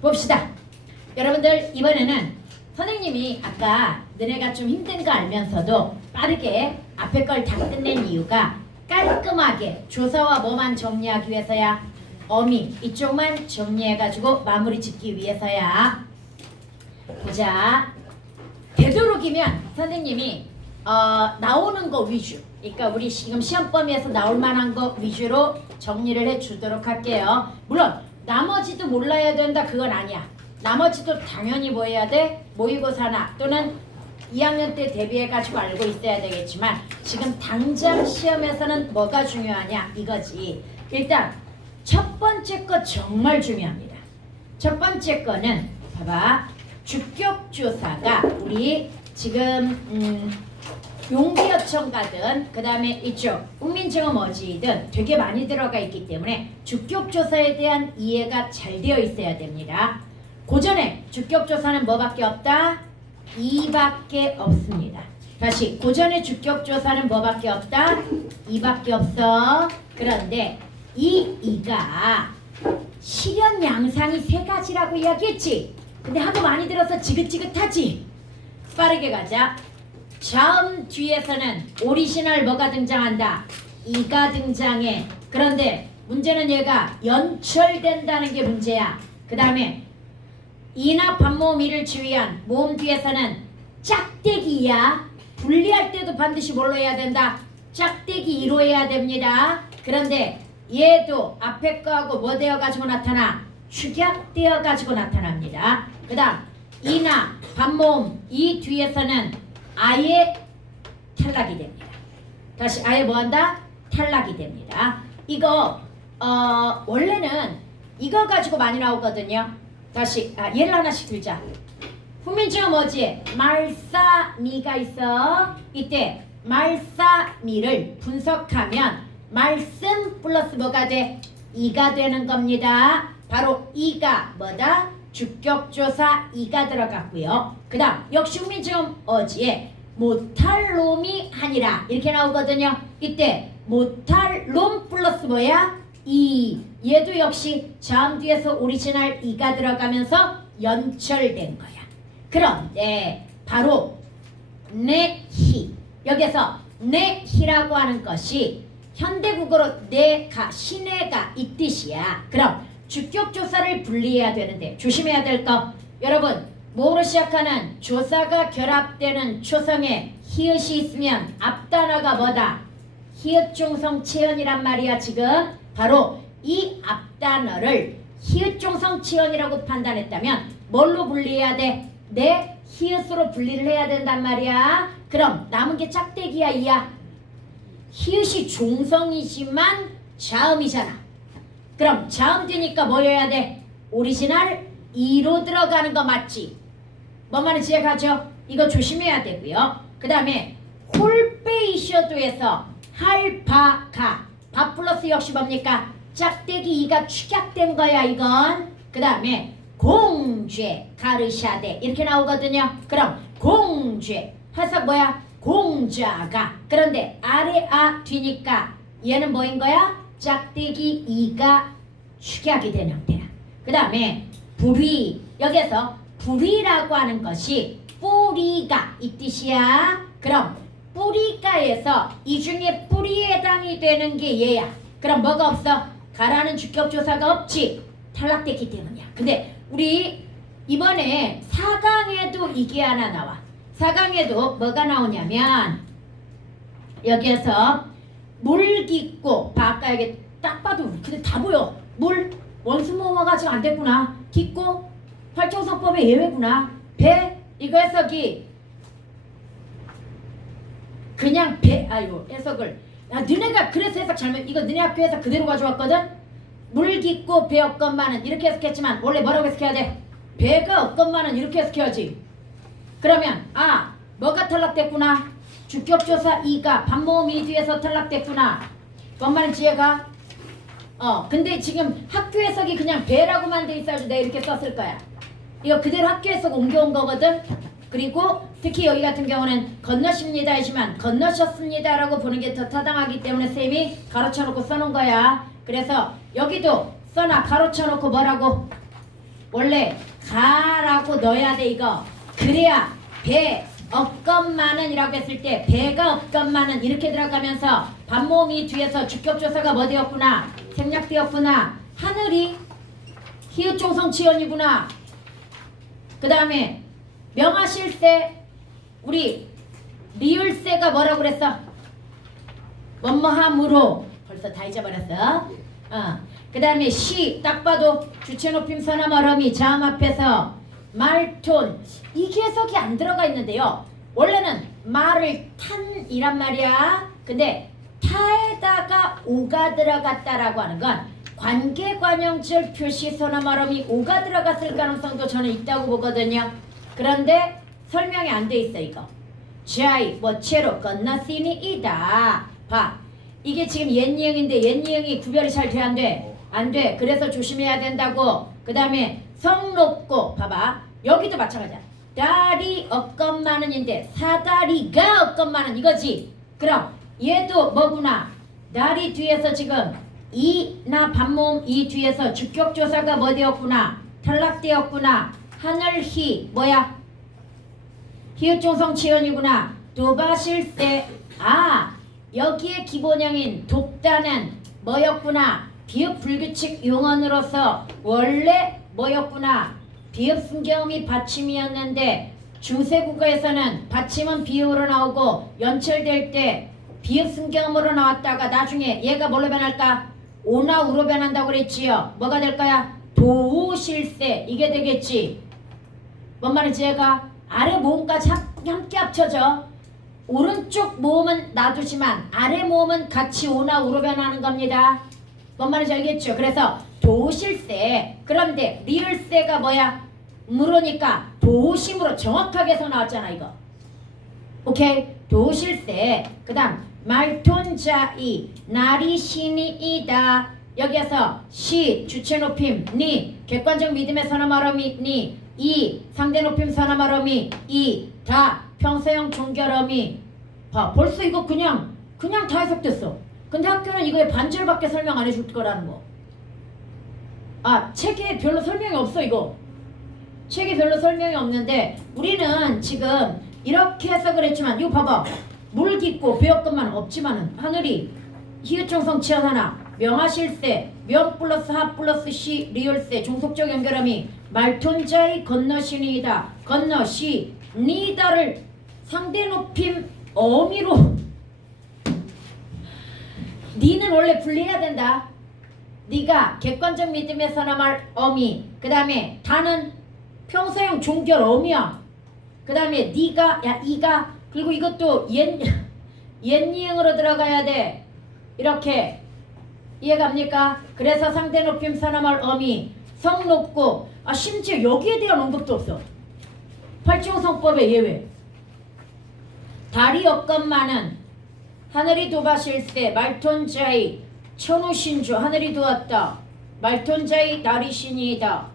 봅시다. 여러분들 이번에는 선생님이 아까 너네가 좀 힘든 거 알면서도 빠르게 앞에 걸 다 끝낸 이유가 깔끔하게 조사와 뭐만 정리하기 위해서야. 어미 이쪽만 정리해가지고 마무리 짓기 위해서야. 보자. 되도록이면 선생님이 나오는 거 위주, 그러니까 우리 지금 시험 범위에서 나올 만한 거 위주로 정리를 해주도록 할게요. 물론 나머지도 몰라야 된다 그건 아니야. 나머지도 당연히 뭐 해야 돼? 모의고사나 또는 2학년 때 대비해가지고 알고 있어야 되겠지만 지금 당장 시험에서는 뭐가 중요하냐 이거지. 일단 첫 번째 거 정말 중요합니다. 첫 번째 거는 봐봐. 주격조사가 우리 지금 용기 요청 가든 그 다음에 이쪽 국민증언 뭐지든 되게 많이 들어가 있기 때문에 주격조사에 대한 이해가 잘 되어 있어야 됩니다. 고전에 주격조사는 뭐밖에 없다? 2밖에 없습니다. 다시 고전의 주격조사는 뭐밖에 없다? 2밖에 없어. 그런데 이 2가 실현 양상이 3가지라고 이야기했지. 근데 하도 많이 들어서 지긋지긋하지. 빠르게 가자. 자음 뒤에서는 오리지널 뭐가 등장한다? 2가 등장해. 그런데 문제는 얘가 연철된다는 게 문제야. 그 다음에 이나 반모음 이를 주의한 모음 뒤에서는 짝대기야. 분리할 때도 반드시 뭘로 해야 된다? 짝대기 2로 해야 됩니다. 그런데 얘도 앞에 거하고 뭐 되어가지고 나타나? 축약되어가지고 나타납니다. 그 다음 이나 반모음 이 뒤에서는 아예 탈락이 됩니다. 다시 아예 뭐한다? 탈락이 됩니다. 이거 원래는 이거 가지고 많이 나오거든요. 다시 얘를 하나씩 들자. 훈민증은 뭐지? 말싸미가 있어. 이때 말싸미를 분석하면 말씀 플러스 뭐가 돼? 2가 되는 겁니다. 바로 2가 뭐다? 주격조사 2가 들어갔고요. 그 다음 역시 훈민증은 어지에 못할 놈이 아니라 이렇게 나오거든요. 이때 못할 놈 플러스 뭐야? 2. 얘도 역시 자음 뒤에서 오리지널 2가 들어가면서 연철된 거야. 그런데 바로 내히 여기서 내히라고 하는 것이 현대국어로 내가 시내가 이 뜻이야. 그럼 주격조사를 분리해야 되는데 조심해야 될 거 여러분 뭐로 시작하는 조사가 결합되는 초성에 히읗이 있으면 앞단어가 뭐다? 히읗종성 체언이란 말이야. 지금 바로 이 앞단어를 히읗종성 체언이라고 판단했다면 뭘로 분리해야 돼? 내 히읗으로 분리를 해야 된단 말이야. 그럼 남은 게 짝대기야 이야? 히읗이 종성이지만 자음이잖아. 그럼 자음 되니까 뭐 해야 돼? 오리지널 2로 들어가는 거 맞지? 뭔 말인지 이해가죠? 이거 조심해야 되고요. 그 다음에 홀페이셔도에서 할바가 바 플러스 역시 뭡니까? 짝대기 2가 축약된 거야 이건. 그 다음에 공죄 가르샤데 이렇게 나오거든요. 그럼 공죄 해석 뭐야? 공자가. 그런데 아래 아 뒤니까 얘는 뭐인 거야? 짝대기 2가 축약이 되는 형태야. 그 다음에 불이 여기서 불이라고 하는 것이 뿌리가 이 뜻이야. 그럼 뿌리가에서 이 중에 뿌리에 해당이 되는 게 얘야. 그럼 뭐가 없어? 가라는 주격조사가 없지. 탈락됐기 때문이야. 근데 우리 이번에 4강에도 이게 하나 나와. 4강에도 뭐가 나오냐면 여기에서 물 깃고 아까 이게 딱 봐도 근데 다 보여. 물 원수모어가 지금 안 됐구나. 깃고 활동성법의 예외구나. 배 이거 해석이 그냥 배 아유 해석을 너네가 그래서 해석 잘못 이거 너네 학교 해석 그대로 가져왔거든. 물 깃고 배 없건만은 이렇게 해석했지만 원래 뭐라고 해석해야 돼? 배가 없건만은 이렇게 해석해야지. 그러면 뭐가 탈락됐구나. 주격조사 2가 반모음 2 뒤에서 탈락됐구나. 뭔 말인지 이해가? 근데 지금 학교 해석이 그냥 배라고만 돼 있어야지 내가 이렇게 썼을 거야. 이거 그대로 학교 해석 옮겨온 거거든. 그리고 특히 여기 같은 경우는 건너십니다 하지만 건너셨습니다 라고 보는 게 더 타당하기 때문에 쌤이 가로쳐 놓고 써놓은 거야. 그래서 여기도 써놔. 가로쳐 놓고 뭐라고? 원래 가라고 넣어야 돼 이거. 그래야 배 없건만은 이라고 했을 때 배가 없건만은 이렇게 들어가면서 반모음이 뒤에서 주격조사가 뭐 되었구나? 생략되었구나. 하늘이 히읗종성 치연이구나. 그 다음에 명하실세 우리 리을세가 뭐라고 그랬어? 뭐뭐함으로 벌써 다 잊어버렸어. 그 다음에 시 딱 봐도 주체 높임 서남 어럼이 자음 앞에서 말톤 이게 해석이 안 들어가 있는데요. 원래는 말을 탄이란 말이야. 근데 타에다가 오가 들어갔다라고 하는 건 관계관형절 표시 서남 어럼이 오가 들어갔을 가능성도 저는 있다고 보거든요. 그런데 설명이 안 돼 있어 이거. 자이 뭐체로 건너시니이다. 봐. 이게 지금 옛니응인데 옛니응이 구별이 잘 돼 안 돼? 안 돼. 그래서 조심해야 된다고. 그 다음에 성 높고 봐봐. 여기도 마찬가지야. 다리 없건만은인데 사다리가 없건만은 이거지. 그럼 얘도 뭐구나. 다리 뒤에서 지금 이나 반모음 이 뒤에서 주격조사가 뭐 되었구나. 탈락되었구나. 하늘희 뭐야? 히읗종성 치연이구나. 도바실세 여기에 기본형인 돕다는 뭐였구나. 비읍 불규칙 용언으로서 원래 뭐였구나. 비읍 순경음이 받침이었는데 중세국어에서는 받침은 비읍으로 나오고 연철될 때 비읍 순경음으로 나왔다가 나중에 얘가 뭘로 변할까? 오나 우로 변한다고 그랬지요. 뭐가 될 거야? 도우실세 이게 되겠지. 뭔 말인지 얘가 아래 모음까지 함께 합쳐져. 오른쪽 모음은 놔두지만 아래 모음은 같이 오나 우로 변하는 겁니다. 뭔 말인지 알겠죠? 그래서 도실세. 그런데 리을세가 뭐야? 물으니까 도심으로 정확하게 해서 나왔잖아 이거. 오케이? 도실세. 그 다음 말톤자이 나리시니이다. 여기에서 시 주체 높임 니 객관적 믿음의 서남 어럼이 니 이 상대 높임 서남 어럼이 이 다 평소형 종결어미. 봐 벌써 이거 그냥 다 해석됐어. 근데 학교는 이거에 반절밖에 설명 안 해줄 거라는 거. 책에 별로 설명이 없어 이거. 책에 별로 설명이 없는데 우리는 지금 이렇게 해석을 했지만 이거 봐봐. 물 깊고 배역것만 없지만은 하늘이 히읗종성 치연 하나 명하실세 명 플러스 하 플러스 시 리을세 종속적 연결함이 말톤자의 건너시니이다. 건너시 니다를 상대 높임 어미로 니는 원래 분리해야 된다. 니가 객관적 믿음에서나 말 어미. 그 다음에 다는 평소형 종결 어미야. 그 다음에 니가 이가 그리고 이것도 옛니응으로 들어가야 돼. 이렇게 이해갑니까? 그래서 상대 높임 서나 말 어미 성 높고 심지어 여기에 대한 언급도 없어. 팔중성법의 예외. 다리 없건만은 하늘이 도바실세 말톤자이 천우신주 하늘이 도왔다. 말톤자이 나리신이다.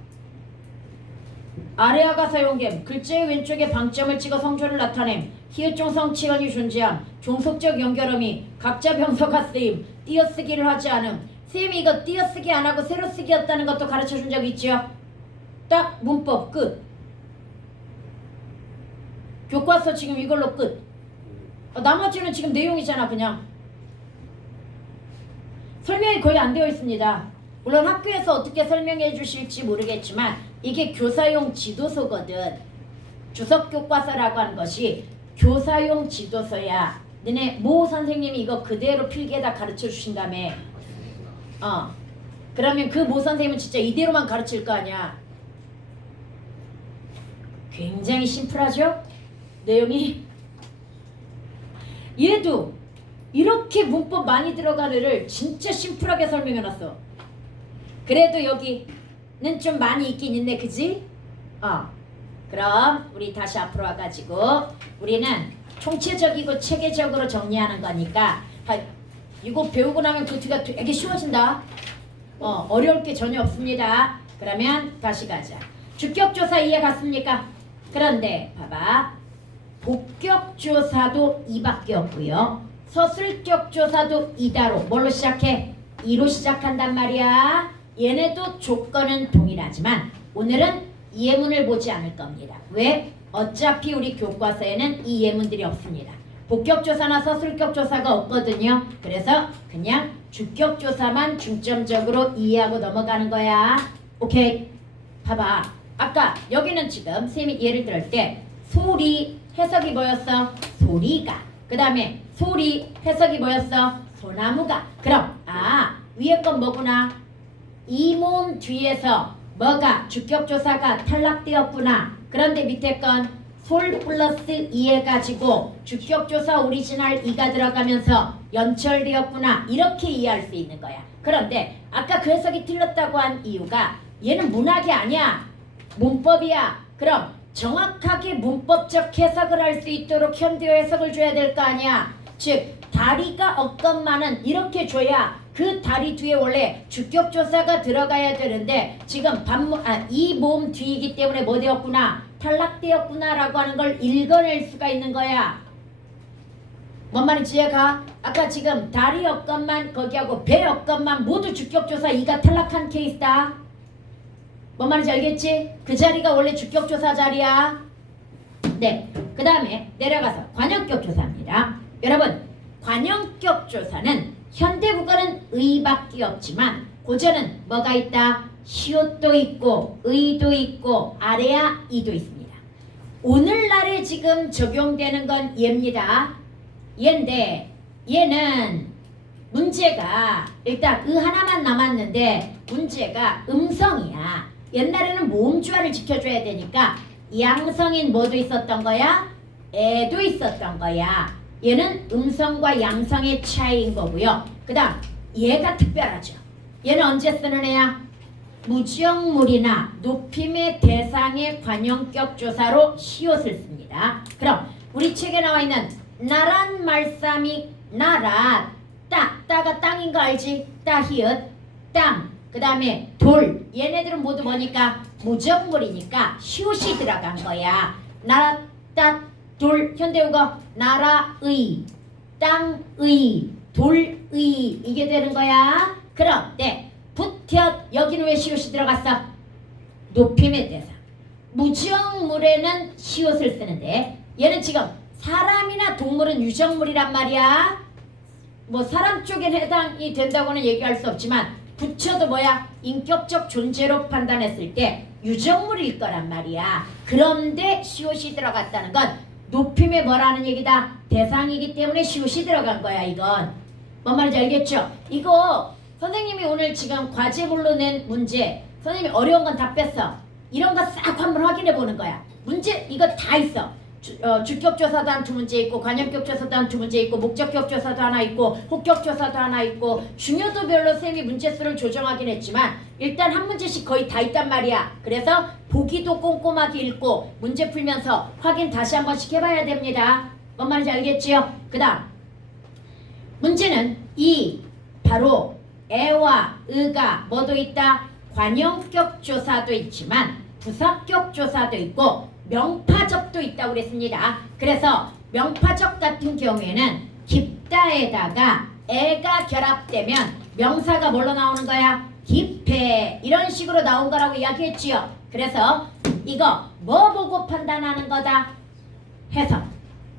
아래아가 사용됨. 글자의 왼쪽에 방점을 찍어 성조를 나타냄. 히읗종성 치연이 존재함. 종속적 연결음이 각자 병서가 쓰임. 띄어쓰기를 하지 않음. 쌤이 이거 띄어쓰기 안 하고 새로 쓰기였다는 것도 가르쳐준 적 있죠? 딱 문법 끝. 교과서 지금 이걸로 끝. 나머지는 지금 내용이잖아. 그냥 설명이 거의 안 되어 있습니다. 물론 학교에서 어떻게 설명해 주실지 모르겠지만 이게 교사용 지도서거든. 주석교과서라고 하는 것이 교사용 지도서야. 너네 모 선생님이 이거 그대로 필기에다 가르쳐 주신다며. 그러면 그 모 선생님은 진짜 이대로만 가르칠 거 아니야. 굉장히 심플하죠? 내용이. 얘도 이렇게 문법 많이 들어가는를 진짜 심플하게 설명해놨어. 그래도 여기는 좀 많이 있긴 있네. 그지? 그럼 우리 다시 앞으로 와가지고 우리는 총체적이고 체계적으로 정리하는 거니까 이거 배우고 나면 그 뒤가 되게 쉬워진다. 어려울 게 전혀 없습니다. 그러면 다시 가자. 주격조사 이해 갔습니까? 그런데 봐봐. 복격조사도 이밖에 없고요. 서술격조사도 이다로 뭘로 시작해? 이로 시작한단 말이야. 얘네도 조건은 동일하지만 오늘은 예문을 보지 않을 겁니다. 왜? 어차피 우리 교과서에는 이 예문들이 없습니다. 복격조사나 서술격조사가 없거든요. 그래서 그냥 주격조사만 중점적으로 이해하고 넘어가는 거야. 오케이? 봐봐. 아까 여기는 지금 선생님이 예를 들을 때 소리 해석이 뭐였어? 소리가. 그 다음에 소리 해석이 뭐였어? 소나무가. 그럼 위에 건 뭐구나? 이 모음 뒤에서 뭐가 주격조사가 탈락되었구나. 그런데 밑에 건 솔 플러스 2 해가지고 주격조사 오리지널 2가 들어가면서 연철되었구나. 이렇게 이해할 수 있는 거야. 그런데 아까 그 해석이 틀렸다고 한 이유가 얘는 문학이 아니야. 문법이야. 그럼 정확하게 문법적 해석을 할 수 있도록 현대어 해석을 줘야 될 거 아니야. 즉 다리가 없건만은 이렇게 줘야 그 다리 뒤에 원래 주격조사가 들어가야 되는데 지금 이 모음 뒤이기 때문에 뭐 되었구나? 탈락되었구나 라고 하는 걸 읽어낼 수가 있는 거야. 뭔 말인지 이해가? 아까 지금 다리 없건만 거기하고 배 없건만 모두 주격조사 2가 탈락한 케이스다. 뭔 말인지 알겠지? 그 자리가 원래 주격조사 자리야. 네, 그 다음에 내려가서 관형격조사입니다. 여러분, 관형격조사는 현대국어는 의밖에 없지만 고전은 뭐가 있다? 시옷도 있고 의도 있고 아래야 이도 있습니다. 오늘날에 지금 적용되는 건 얘입니다. 얘인데 얘는 문제가 일단 하나만 남았는데 문제가 음성이야. 옛날에는 모음주화를 지켜줘야 되니까 양성인 뭐도 있었던 거야? 애도 있었던 거야. 얘는 음성과 양성의 차이인 거고요. 그 다음 얘가 특별하죠. 얘는 언제 쓰는 애야? 무지형물이나 높임의 대상의 관형격 조사로 시옷을 씁니다. 그럼 우리 책에 나와 있는 나란 말싸미 나라 따가 땅인 거 알지? 따히읗 땅. 그 다음에 돌. 얘네들은 모두 뭐니까? 무정물이니까 시옷이 들어간 거야. 나라 따 돌. 현대국어 나라의 땅의 돌의 이게 되는 거야. 그런데 붙여 여기는 왜 시옷이 들어갔어? 높임의 대상. 무지형물에는 시옷을 쓰는데 얘는 지금 사람이나 동물은 유정물이란 말이야. 뭐 사람 쪽에 해당이 된다고는 얘기할 수 없지만 붙여도 뭐야? 인격적 존재로 판단했을 때 유정물일 거란 말이야. 그런데 시옷이 들어갔다는 건 높임의 뭐라는 얘기다? 대상이기 때문에 시옷이 들어간 거야. 이건 뭔 말인지 알겠죠? 이거 선생님이 오늘 지금 과제물로 낸 문제 선생님이 어려운 건 다 뺐어. 이런 거 싹 한번 확인해 보는 거야. 문제 이거 다 있어. 주격조사도 한 2문제 있고 관형격조사도 한 2문제 있고 목적격조사도 하나 있고 혹격조사도 하나 있고 중요도별로 쌤이 문제수를 조정하긴 했지만 일단 한 문제씩 거의 다 있단 말이야. 그래서 보기도 꼼꼼하게 읽고 문제 풀면서 확인 다시 한 번씩 해봐야 됩니다. 뭔 말인지 알겠지요? 그 다음 문제는 이 바로 애와 의가 뭐도 있다? 관형격 조사도 있지만 부사격 조사도 있고 명파적도 있다고 그랬습니다. 그래서 명파적 같은 경우에는 깊다에다가 애가 결합되면 명사가 뭘로 나오는 거야? 깊해. 이런 식으로 나온 거라고 이야기했지요. 그래서 이거 뭐 보고 판단하는 거다? 해석.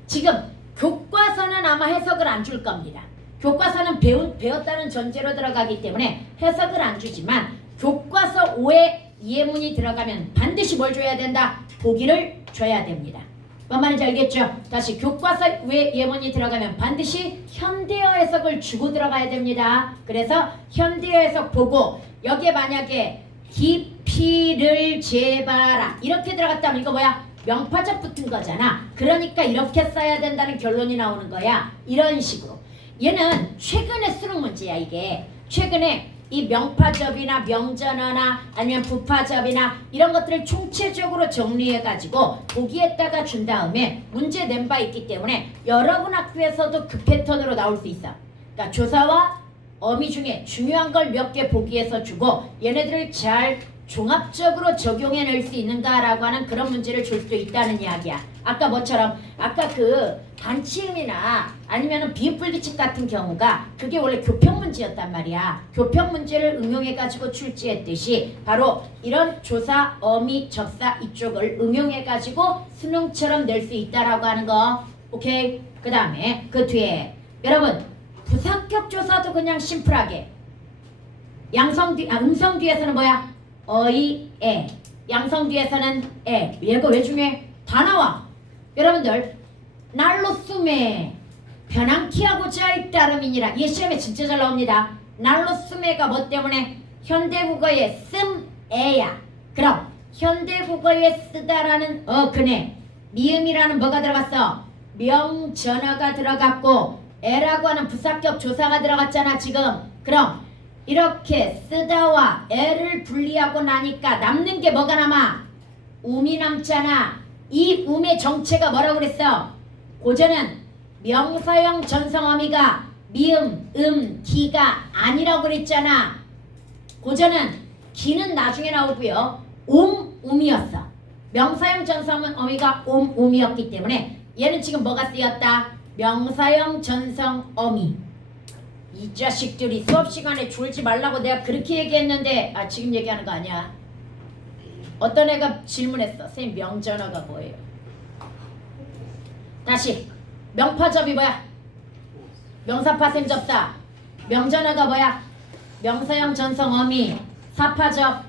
지금 교과서는 아마 해석을 안 줄 겁니다. 교과서는 배웠다는 전제로 들어가기 때문에 해석을 안 주지만 교과서 5에 예문이 들어가면 반드시 뭘 줘야 된다? 보기를 줘야 됩니다. 뭔 말인지 알겠죠? 다시 교과서 5에 예문이 들어가면 반드시 현대어 해석을 주고 들어가야 됩니다. 그래서 현대어 해석 보고 여기에 만약에 깊이를 재봐라 이렇게 들어갔다면 이거 뭐야? 명파적 붙은 거잖아. 그러니까 이렇게 써야 된다는 결론이 나오는 거야. 이런 식으로. 얘는 최근에 수능 문제야. 이게 최근에 이 명파접이나 명전어나 아니면 부파접이나 이런 것들을 총체적으로 정리해가지고 보기에다가 준 다음에 문제 낸 바 있기 때문에 여러분 학교에서도 그 패턴으로 나올 수 있어. 그러니까 조사와 어미 중에 중요한 걸 몇 개 보기에서 주고 얘네들을 잘 종합적으로 적용해낼 수 있는가라고 하는 그런 문제를 줄 수도 있다는 이야기야. 아까 뭐처럼 아까 그 반치음이나 아니면은 비읍불규칙 같은 경우가 그게 원래 교평 문제였단 말이야. 교평 문제를 응용해 가지고 출제했듯이 바로 이런 조사, 어미, 접사 이쪽을 응용해 가지고 수능처럼 낼 수 있다라고 하는 거. 오케이. 그 다음에 그 뒤에 여러분 부사격 조사도 그냥 심플하게 음성 뒤에서는 뭐야? 어이, 에. 양성 뒤에서는 에. 얘가 왜 중요해? 다 나와. 여러분들 날로 숨에 변함키하고자 할 따름이니라. 이 시험에 진짜 잘 나옵니다. 날로 숨에가 뭐 때문에? 현대국어에 씀에야. 그럼 현대국어에 쓰다라는 어근에 미음이라는 뭐가 들어갔어? 명전어가 들어갔고 에라고 하는 부사격 조사가 들어갔잖아 지금. 그럼 이렇게 쓰다와 에를 분리하고 나니까 남는 게 뭐가 남아? 음이 남잖아. 이 음의 정체가 뭐라고 그랬어? 고전은 명사형 전성어미가 미음, 기가 아니라고 그랬잖아. 고전은 기는 나중에 나오고요. 음이었어. 명사형 전성어미가 음이었기 때문에 얘는 지금 뭐가 쓰였다? 명사형 전성어미. 이 자식들이 수업 시간에 졸지 말라고 내가 그렇게 얘기했는데 지금 얘기하는 거 아니야. 어떤 애가 질문했어. 선생님 명전어가 뭐예요? 다시 명파접이 뭐야? 명사파생 접사. 명전어가 뭐야? 명사형 전성어미. 사파접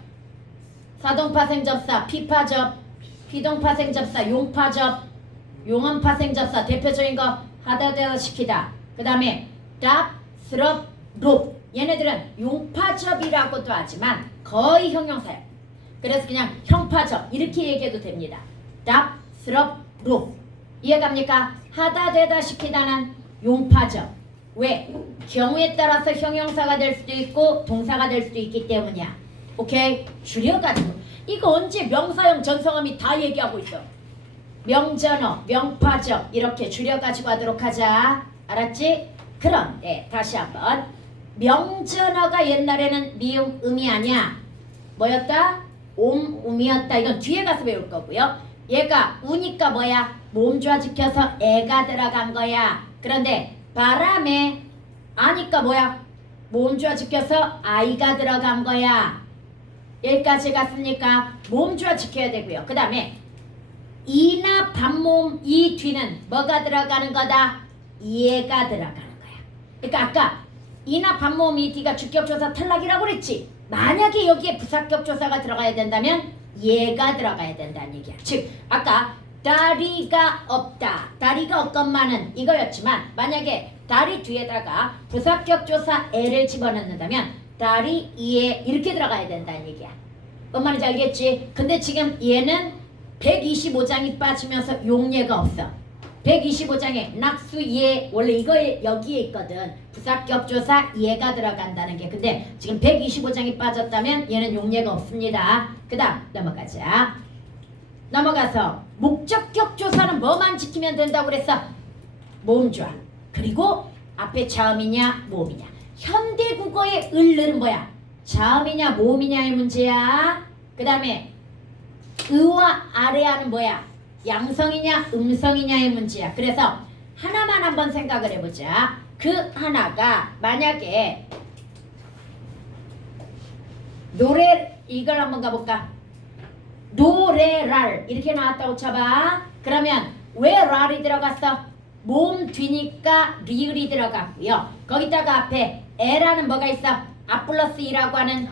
사동파생 접사. 피파접 피동파생 접사. 용파접 용언파생 접사. 대표적인 거 하다되다 시키다. 그 다음에 답, 스럽, 롭. 얘네들은 용파접이라고도 하지만 거의 형용사야. 그래서 그냥 형파접 이렇게 얘기해도 됩니다. 답, 스럽, 롭. 이해갑니까? 하다되다 시키다는 용파접. 왜? 경우에 따라서 형용사가 될 수도 있고 동사가 될 수도 있기 때문이야. 오케이? 줄여가지고 이거 언제 명사형 전성어미 다 얘기하고 있어. 명전어, 명파접 이렇게 줄여가지고 하도록 하자. 알았지? 그런데 다시 한번 명전어가 옛날에는 미음, 음이 아니야. 뭐였다? 음이었다. 이건 뒤에 가서 배울 거고요. 얘가 우니까 뭐야? 몸좌 지켜서 애가 들어간 거야. 그런데 바람에 아니까 뭐야? 몸좌 지켜서 아이가 들어간 거야. 여기까지 갔으니까 몸좌 지켜야 되고요. 그 다음에 이나 반모음 이 뒤는 뭐가 들어가는 거다? 얘가 들어가는 거야. 그러니까 아까 이나 반모음 이 뒤가 주격조사 탈락이라고 그랬지. 만약에 여기에 부사격조사가 들어가야 된다면 얘가 들어가야 된다는 얘기야. 즉 아까 다리가 없다. 다리가 없건만은 이거였지만 만약에 다리 뒤에다가 부사격조사 애를 집어넣는다면 다리 이에 이렇게 들어가야 된다는 얘기야. 뭔 말인지 알겠지? 근데 지금 얘는 125장이 빠지면서 용례가 없어. 125장에 낙수예 원래 이거에 여기에 있거든. 부사격조사 예가 들어간다는 게. 근데 지금 125장이 빠졌다면 얘는 용례가 없습니다. 그 다음 넘어가자. 넘어가서 목적격 조사는 뭐만 지키면 된다고 그랬어? 모음좌. 그리고 앞에 자음이냐 모음이냐. 현대국어의 을은 뭐야? 자음이냐 모음이냐의 문제야. 그 다음에 의와 아래하는 뭐야? 양성이냐 음성이냐의 문제야. 그래서 하나만 한번 생각을 해보자. 그 하나가 만약에 노래 이걸 한번 가볼까? 노래랄 이렇게 나왔다고 쳐봐. 그러면 왜 랄이 들어갔어? 모음 뒤니까 리을이 들어갔고요. 거기다가 앞에 에라는 뭐가 있어? 아 플러스 이라고 하는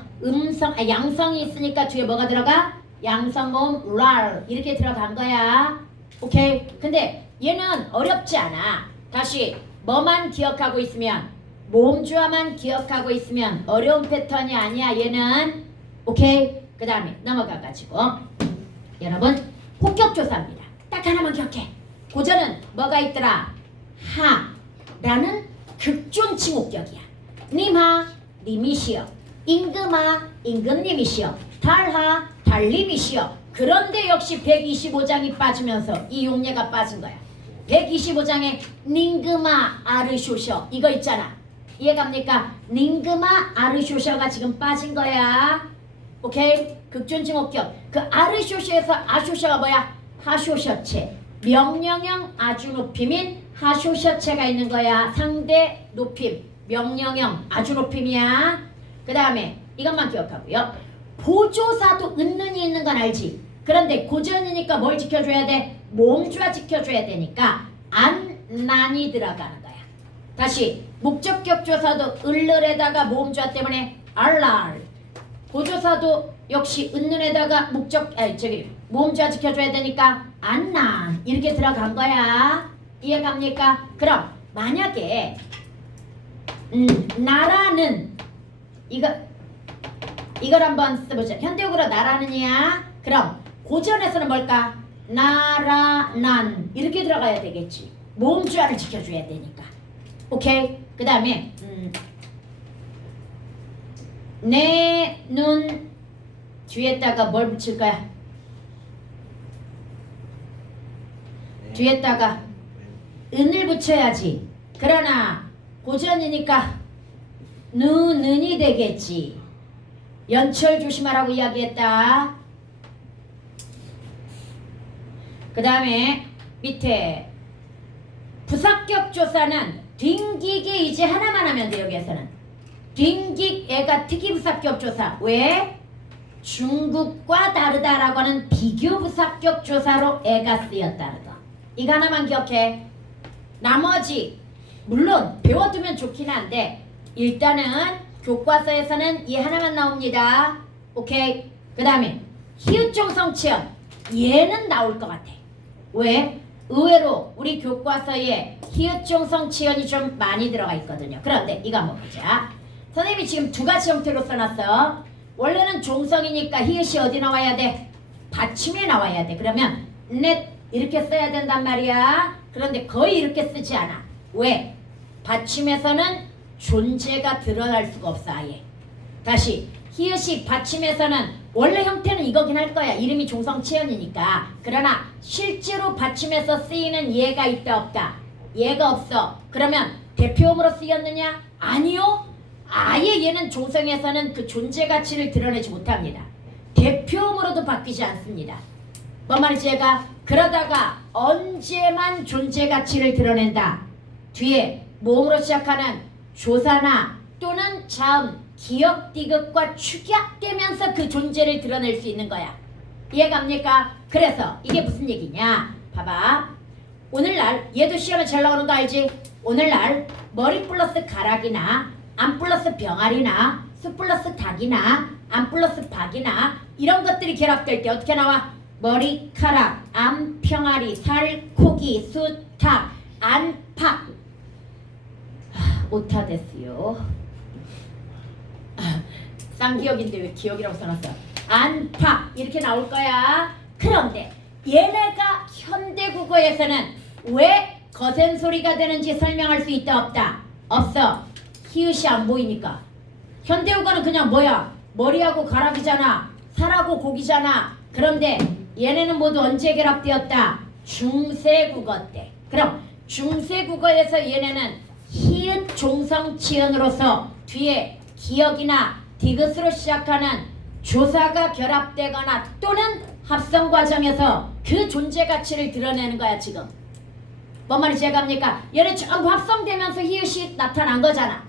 양성이 있으니까 뒤에 뭐가 들어가? 양성모음 랄 이렇게 들어간 거야. 오케이. 근데 얘는 어렵지 않아. 다시 뭐만 기억하고 있으면 모음주어만 기억하고 있으면 어려운 패턴이 아니야. 얘는 오케이. 그 다음에 넘어가가지고 여러분 호격조사입니다. 딱 하나만 기억해. 고전은 뭐가 있더라? 하라는 극존칭호격이야. 님하 님이시여. 임금아 임금님이시여. 달하 달님이시여. 그런데 역시 125장이 빠지면서 이 용례가 빠진 거야. 125장에 닝그마 아르쇼셔 이거 있잖아. 이해갑니까? 닝그마 아르쇼셔가 지금 빠진 거야. 오케이? 극존칭호격. 그 아르쇼셔에서 아쇼셔가 뭐야? 하쇼셔체. 명령형 아주 높임인 하쇼셔체가 있는 거야. 상대 높임. 명령형 아주 높임이야. 그 다음에 이것만 기억하고요. 보조사도 은는이 있는 건 알지? 그런데 고전이니까 뭘 지켜줘야 돼? 모음주어 지켜줘야 되니까 안, 난이 들어가는 거야. 다시 목적격 조사도 을을에다가 모음주어 때문에 알랄. 보조사도 역시 은는에다가 모음주어 지켜줘야 되니까 안난 이렇게 들어간 거야. 이해갑니까? 그럼 만약에 나라는 이걸 한번 써보자. 현대국어로 나라는이야. 그럼 고전에서는 뭘까? 나라 난 이렇게 들어가야 되겠지. 모음주어를 지켜줘야 되니까. 오케이. 그 다음에 내 눈 뒤에다가 뭘 붙일 거야? 뒤에다가 은을 붙여야지. 그러나 고전이니까 는이 되겠지. 연철 조심하라고 이야기했다. 그 다음에 밑에 부사격 조사는 딩기기 이제 하나만 하면 돼. 여기에서는 딩기 애가 특이부사격 조사. 왜? 중국과 다르다라고 하는 비교부사격 조사로 애가 쓰였다는 거. 이거 하나만 기억해. 나머지 물론 배워두면 좋긴 한데 일단은 교과서에서는 이 하나만 나옵니다. 오케이. 그 다음에 히읗종성치연 얘는 나올 것 같아. 왜? 의외로 우리 교과서에 히읗종성치연이 좀 많이 들어가 있거든요. 그런데 이거 한번 보자. 선생님이 지금 두 가지 형태로 써놨어. 원래는 종성이니까 히읗이 어디 나와야 돼? 받침에 나와야 돼. 그러면 넷 이렇게 써야 된단 말이야. 그런데 거의 이렇게 쓰지 않아. 왜? 받침에서는 존재가 드러날 수가 없어. 아예. 다시 히읗이 받침에서는 원래 형태는 이거긴 할 거야. 이름이 종성치연이니까. 그러나 실제로 받침에서 쓰이는 예가 있다 없다? 예가 없어. 그러면 대표음으로 쓰였느냐? 아니요. 아예 얘는 종성에서는 그 존재 가치를 드러내지 못합니다. 대표음으로도 바뀌지 않습니다. 뭔 말인지 얘가 그러다가 언제만 존재 가치를 드러낸다. 뒤에 모음으로 시작하는 조사나 또는 자음, 기역, 디귿과 축약되면서 그 존재를 드러낼 수 있는 거야. 이해갑니까? 그래서 이게 무슨 얘기냐? 봐봐. 오늘날 얘도 시험에 잘 나오는 거 알지? 오늘날 머리 플러스 가락이나 안 플러스 병아리나 수 플러스 닭이나 안 플러스 박이나 이런 것들이 결합될 때 어떻게 나와? 머리카락, 암, 병아리, 살, 코기, 수, 닭, 안, 팍. 오타 됐어요. 쌍기역인데 왜 기역이라고 써놨어? 안, 팍 이렇게 나올 거야. 그런데 얘네가 현대국어에서는 왜 거센 소리가 되는지 설명할 수 있다 없다? 없어. 히읗이 안 보이니까. 현대국어는 그냥 뭐야? 머리하고 가락이잖아. 살하고 고기잖아. 그런데 얘네는 모두 언제 결합되었다? 중세국어 때. 그럼 중세국어에서 얘네는 히읗 종성치연으로서 뒤에 기역이나 디귿으로 시작하는 조사가 결합되거나 또는 합성 과정에서 그 존재 가치를 드러내는 거야 지금. 뭔 말인지 이해갑니까? 얘네 전부 합성되면서 히읗이 나타난 거잖아.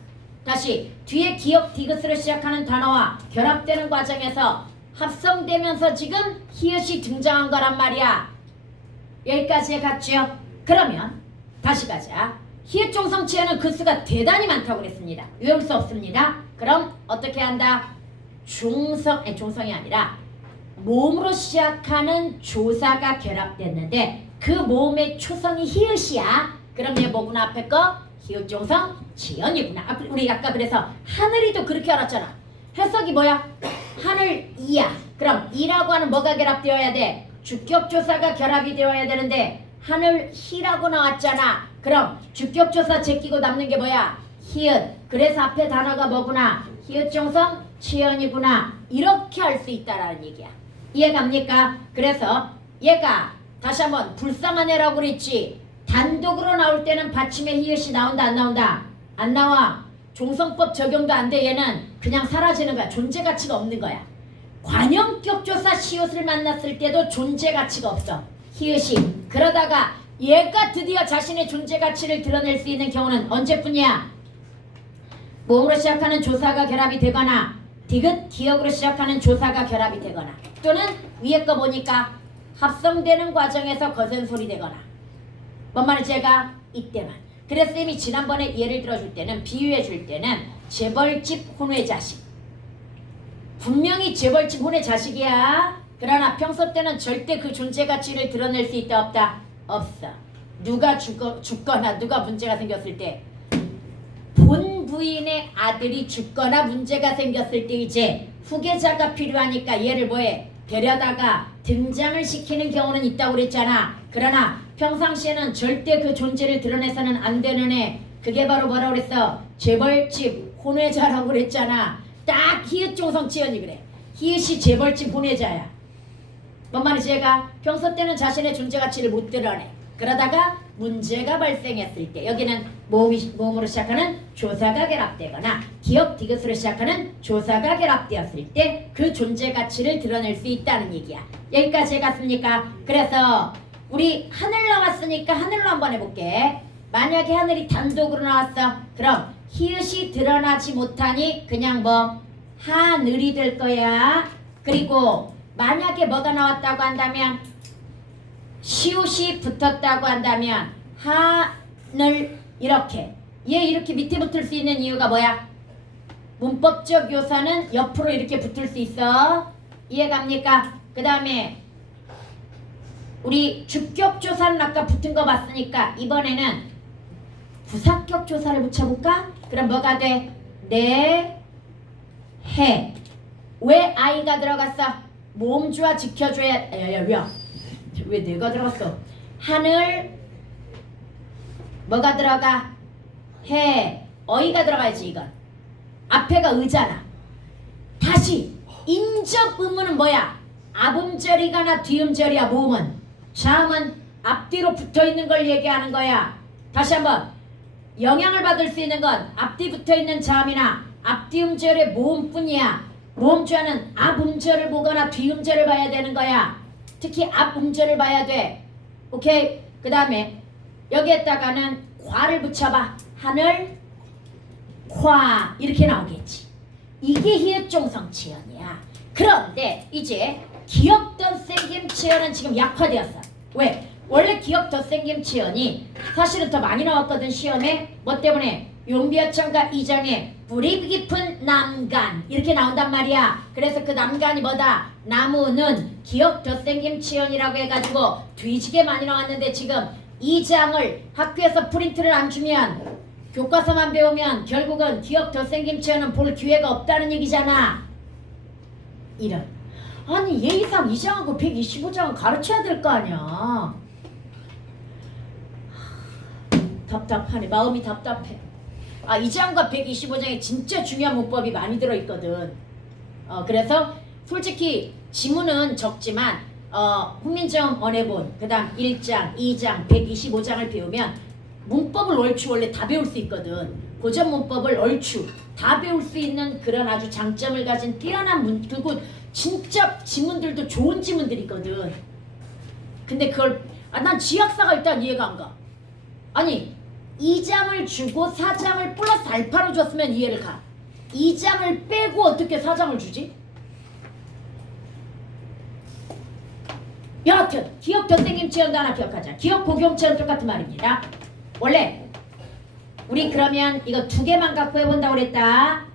다시 뒤에 기역 디귿으로 시작하는 단어와 결합되는 과정에서 합성되면서 지금 히읗이 등장한 거란 말이야. 여기까지 갔죠? 그러면 다시 가자. 히읗 종성치에는 그 수가 대단히 많다고 그랬습니다. 외울 수 없습니다. 그럼 어떻게 한다? 종성이 아니라 모음으로 시작하는 조사가 결합됐는데 그 모음의 초성이 히읗이야. 그럼 얘 뭐구나 앞에 거? 히읗 종성 치연이구나. 우리 아까 그래서 하늘이도 그렇게 알았잖아. 해석이 뭐야? 하늘 이야. 그럼 이라고 하는 뭐가 결합되어야 돼? 주격조사가 결합이 되어야 되는데 하늘 히라고 나왔잖아. 그럼 주격조사 제끼고 남는 게 뭐야? 히읗. 그래서 앞에 단어가 뭐구나? 히읗 종성 치연이구나. 이렇게 할 수 있다라는 얘기야. 이해갑니까? 그래서 얘가 다시 한번 불쌍한 애라고 그랬지. 단독으로 나올 때는 받침에 히읗이 나온다 안 나온다? 안 나와. 종성법 적용도 안 돼. 얘는 그냥 사라지는 거야. 존재 가치가 없는 거야. 관형격 조사 시옷을 만났을 때도 존재 가치가 없어. 히읗이 그러다가 얘가 드디어 자신의 존재 가치를 드러낼 수 있는 경우는 언제뿐이야? 모음으로 시작하는 조사가 결합이 되거나 디귿 기역으로 시작하는 조사가 결합이 되거나 또는 위에 거 보니까 합성되는 과정에서 거센 소리 되거나 뭔 말인지 제가 이때만. 그래서 쌤이 지난번에 예를 들어줄 때는 비유해 줄 때는 재벌집 혼외 자식 분명히 재벌집 혼외 자식이야. 그러나 평소 때는 절대 그 존재 가치를 드러낼 수 있다 없다? 없어. 누가 죽거나 누가 문제가 생겼을 때 본 부인의 아들이 죽거나 문제가 생겼을 때 이제 후계자가 필요하니까 얘를 뭐해? 데려다가 등장을 시키는 경우는 있다고 그랬잖아. 그러나 평상시에는 절대 그 존재를 드러내서는 안 되는 애. 그게 바로 뭐라고 그랬어? 재벌집 혼외자라고 그랬잖아. 딱 히읗종성치연이 그래. 히읗이 재벌집 혼외자야. 뭔 말인지 얘가 평소 때는 자신의 존재 가치를 못 드러내. 그러다가 문제가 발생했을 때 여기는 모음으로 시작하는 조사가 결합되거나 기역 디귿으로 시작하는 조사가 결합되었을 때 그 존재 가치를 드러낼 수 있다는 얘기야. 여기까지 해갔습니까? 그래서 우리 하늘 나왔으니까 하늘로 한번 해볼게. 만약에 하늘이 단독으로 나왔어. 그럼 히읗이 드러나지 못하니 그냥 뭐 하늘이 될 거야. 그리고 만약에 뭐가 나왔다고 한다면 시옷이 붙었다고 한다면 하늘 이렇게 얘 이렇게 밑에 붙을 수 있는 이유가 뭐야? 문법적 요소는 옆으로 이렇게 붙을 수 있어. 이해갑니까? 그 다음에 우리 주격 조사는 아까 붙은 거 봤으니까 이번에는 부사격 조사를 붙여볼까? 그럼 뭐가 돼? 내, 해. 왜 아이가 들어갔어? 모음주와 지켜줘야 왜 내가 들어갔어? 하늘 뭐가 들어가? 해. 어이가 들어가야지 이건. 앞에가 의잖아. 다시 인접 의문은 뭐야? 앞음절이거나 뒤음절이야. 모음은. 자음은 앞뒤로 붙어있는 걸 얘기하는 거야. 다시 한번. 영향을 받을 수 있는 건 앞뒤 붙어있는 자음이나 앞뒤음절의 모음뿐이야. 모음주와는 앞음절을 보거나 뒤음절을 봐야 되는 거야. 특히 앞음절을 봐야 돼. 오케이? 그 다음에 여기에다가는 과를 붙여봐. 하늘, 과 이렇게 나오겠지. 이게 히읗종성치연이야. 그런데 이제 기역 덧생김치연은 지금 약화되었어. 왜? 원래 기역 덧생김치연이 사실은 더 많이 나왔거든 시험에. 뭐 때문에? 용비어천가 이장에 뿌리 깊은 남간 이렇게 나온단 말이야. 그래서 그 남간이 뭐다? 나무는 기역 덧생김치연이라고 해가지고 뒤지게 많이 나왔는데 지금 이 장을 학교에서 프린트를 안 주면 교과서만 배우면 결국은 기억 덧생김치연은 볼 기회가 없다는 얘기잖아. 이런. 아니 예의상 2장하고 125장은 가르쳐야 될 거 아니야. 답답하네. 마음이 답답해. 2장과 125장에 진짜 중요한 문법이 많이 들어있거든. 그래서 솔직히 지문은 적지만 훈민정 언해본 그 다음 1장, 2장, 125장을 배우면 문법을 얼추 원래 다 배울 수 있거든. 고전 문법을 얼추 다 배울 수 있는 그런 아주 장점을 가진 뛰어난 그리고 진짜 지문들도 좋은 지문들이 있거든. 근데 그걸 난 지학사가 일단 이해가 안 가. 아니 2장을 주고 4장을 플러스 알파로 줬으면 이해를 가. 2장을 빼고 어떻게 4장을 주지? 여하튼 기억 덧생김치연도 하나 기억하자. 기억 고경치연 똑같은 말입니다. 원래 우리 그러면 이거 두 개만 갖고 해본다고 그랬다.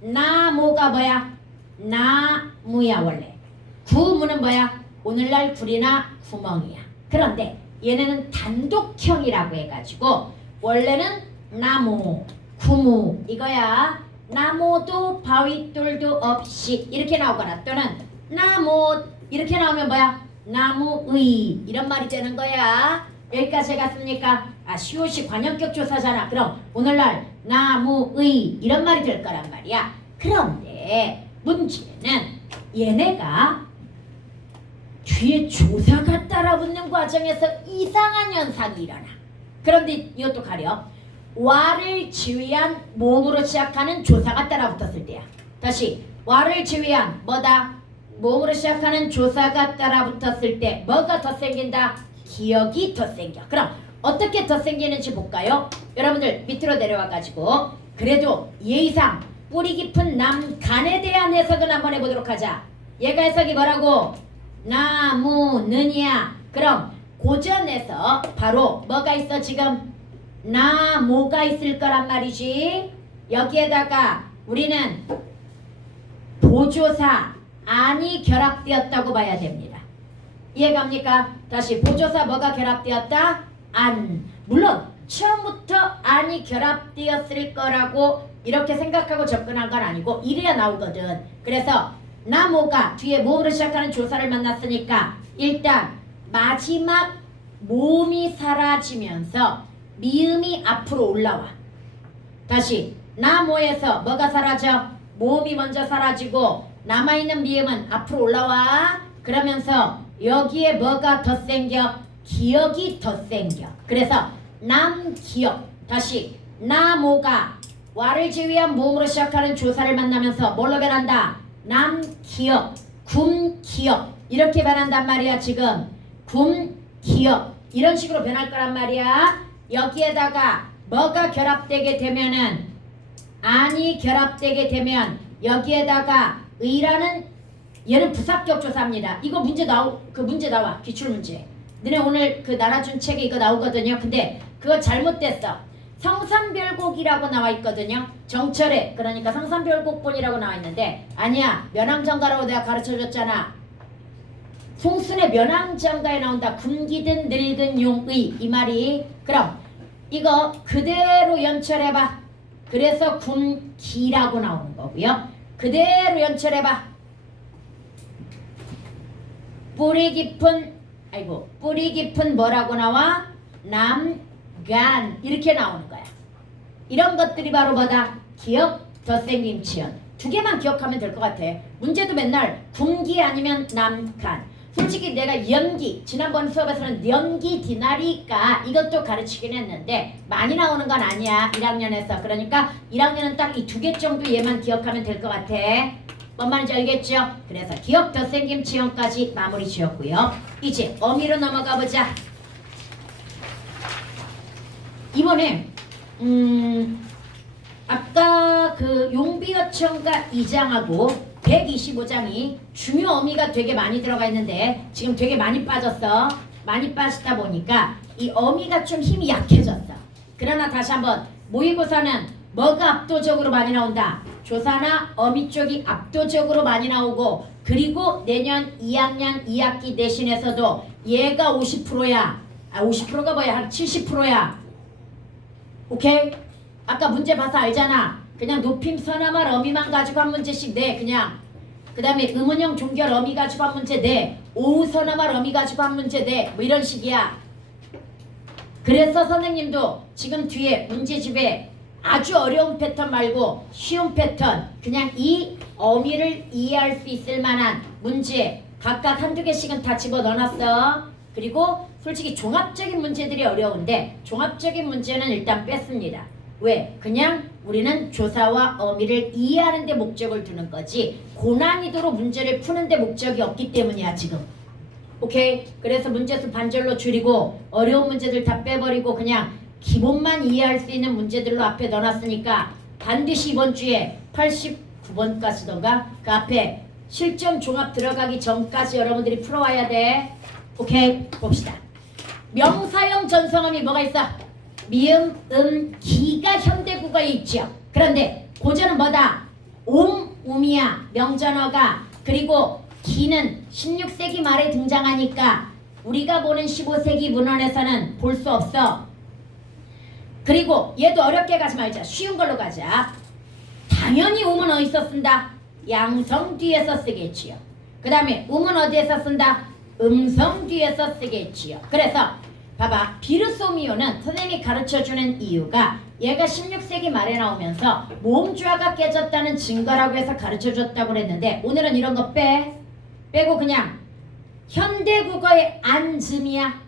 나무가 뭐야? 나무야 원래. 구무는 뭐야? 오늘날 굴이나 구멍이야. 그런데 얘네는 단독형이라고 해가지고 원래는 나무, 구무 이거야. 나무도 바위돌도 없이 이렇게 나오거나 또는 나무 이렇게 나오면 뭐야? 나무의 이런 말이 되는 거야. 여기까지 해갔습니까? 시옷이 관형격 조사잖아. 그럼 오늘날 나무의 이런 말이 될 거란 말이야. 그런데 문제는 얘네가 뒤에 조사가 따라붙는 과정에서 이상한 현상이 일어나. 그런데 이것도 가려. 와를 지휘한 모음으로 시작하는 조사가 따라붙었을 때야. 다시 와를 지휘한 뭐다? 모음으로 시작하는 조사가 따라붙었을 때 뭐가 더 생긴다? 기억이 덧생겨. 그럼 어떻게 덧생기는지 볼까요? 여러분들 밑으로 내려와가지고 그래도 예의상 뿌리 깊은 남간에 대한 해석은 한번 해보도록 하자. 얘가 해석이 뭐라고? 나무느냐. 그럼 고전에서 바로 뭐가 있어 지금? 나무가 있을 거란 말이지. 여기에다가 우리는 보조사 안이 결합되었다고 봐야 됩니다. 이해갑니까? 다시 보조사 뭐가 결합되었다? 안. 물론 처음부터 안이 결합되었을 거라고 이렇게 생각하고 접근한 건 아니고 이래야 나오거든. 그래서 나무가 뒤에 모음으로 시작하는 조사를 만났으니까 일단 마지막 모음이 사라지면서 미음이 앞으로 올라와. 다시 나무에서 뭐가 사라져? 모음이 먼저 사라지고 남아있는 미음은 앞으로 올라와. 그러면서 여기에 뭐가 덧생겨? 기억이 덧생겨. 그래서 남기억. 다시 나모가 와를 제외한 모음으로 시작하는 조사를 만나면서 뭘로 변한다? 남기억, 굼기억. 이렇게 변한단 말이야. 지금 굼기억 이런 식으로 변할 거란 말이야. 여기에다가 뭐가 결합되게 되면은 안이 결합되게 되면 여기에다가 의라는 얘는 부사격 조사입니다. 이거 문제 나와. 기출문제. 너네 오늘 그 나라준 책에 이거 나오거든요. 근데 그거 잘못됐어. 성산별곡이라고 나와 있거든요. 정철에 그러니까 성산별곡본이라고 나와 있는데 아니야. 면왕정가라고 내가 가르쳐줬잖아. 송순의 면왕정가에 나온다. 굶기든 늙은 용의 이 말이. 그럼 이거 그대로 연철해봐. 그래서 굶기라고 나오는 거고요. 그대로 연철해봐. 뿌리 깊은 뭐라고 나와? 남간 이렇게 나오는 거야. 이런 것들이 바로 뭐다? 기억, 덧생김, 치연. 두 개만 기억하면 될 것 같아. 문제도 맨날 군기 아니면 남간. 솔직히 내가 연기, 지난번 수업에서는 연기 디나리까 이것도 가르치긴 했는데 많이 나오는 건 아니야. 1학년에서. 그러니까 1학년은 딱 이 두 개 정도 얘만 기억하면 될 것 같아. 뭔 말인지 알겠죠? 그래서 기억, 덧생김, 지연까지 마무리 지었고요. 이제 어미로 넘어가 보자. 이번에 아까 그 용비어천가 2장하고 125장이 중요 어미가 되게 많이 들어가 있는데 지금 되게 많이 빠졌어. 많이 빠지다 보니까 이 어미가 좀 힘이 약해졌어. 그러나 다시 한번 모의고사는 뭐가 압도적으로 많이 나온다? 조사나 어미 쪽이 압도적으로 많이 나오고 그리고 내년 2학년 2학기 내신에서도 얘가 50%야. 50%가 뭐야? 한 70%야. 오케이? 아까 문제 봐서 알잖아. 그냥 높임 서나말 어미만 가지고 한 문제씩 내. 그냥 그 다음에 음운형 종결 어미 가지고 한 문제 내. 오우 서나말 어미 가지고 한 문제 내. 뭐 이런 식이야. 그래서 선생님도 지금 뒤에 문제집에 아주 어려운 패턴 말고 쉬운 패턴 그냥 이 어미를 이해할 수 있을 만한 문제 각각 한두 개씩은 다 집어넣어놨어. 그리고 솔직히 종합적인 문제들이 어려운데 종합적인 문제는 일단 뺐습니다. 왜? 그냥 우리는 조사와 어미를 이해하는 데 목적을 두는 거지 고난이도로 문제를 푸는 데 목적이 없기 때문이야 지금. 오케이? 그래서 문제수 반절로 줄이고 어려운 문제들 다 빼버리고 그냥 기본만 이해할 수 있는 문제들로 앞에 넣어놨으니까 반드시 이번 주에 89번까지던가 그 앞에 실전 종합 들어가기 전까지 여러분들이 풀어와야 돼. 오케이? 봅시다. 명사형 전성어미 뭐가 있어? 미음, 기가 현대국어에 있죠. 그런데 고전은 뭐다? 음이야. 명전어가. 그리고 기는 16세기 말에 등장하니까 우리가 보는 15세기 문헌에서는 볼 수 없어. 그리고 얘도 어렵게 가지 말자. 쉬운 걸로 가자. 당연히 음은 어디서 쓴다? 양성 뒤에서 쓰겠지요. 그 다음에 음은 어디에서 쓴다? 음성 뒤에서 쓰겠지요. 그래서 봐봐. 비르소미오는 선생님이 가르쳐주는 이유가 얘가 16세기 말에 나오면서 모음주화가 깨졌다는 증거라고 해서 가르쳐줬다고 그랬는데 오늘은 이런 거 빼고 그냥 현대국어의 앉음이야.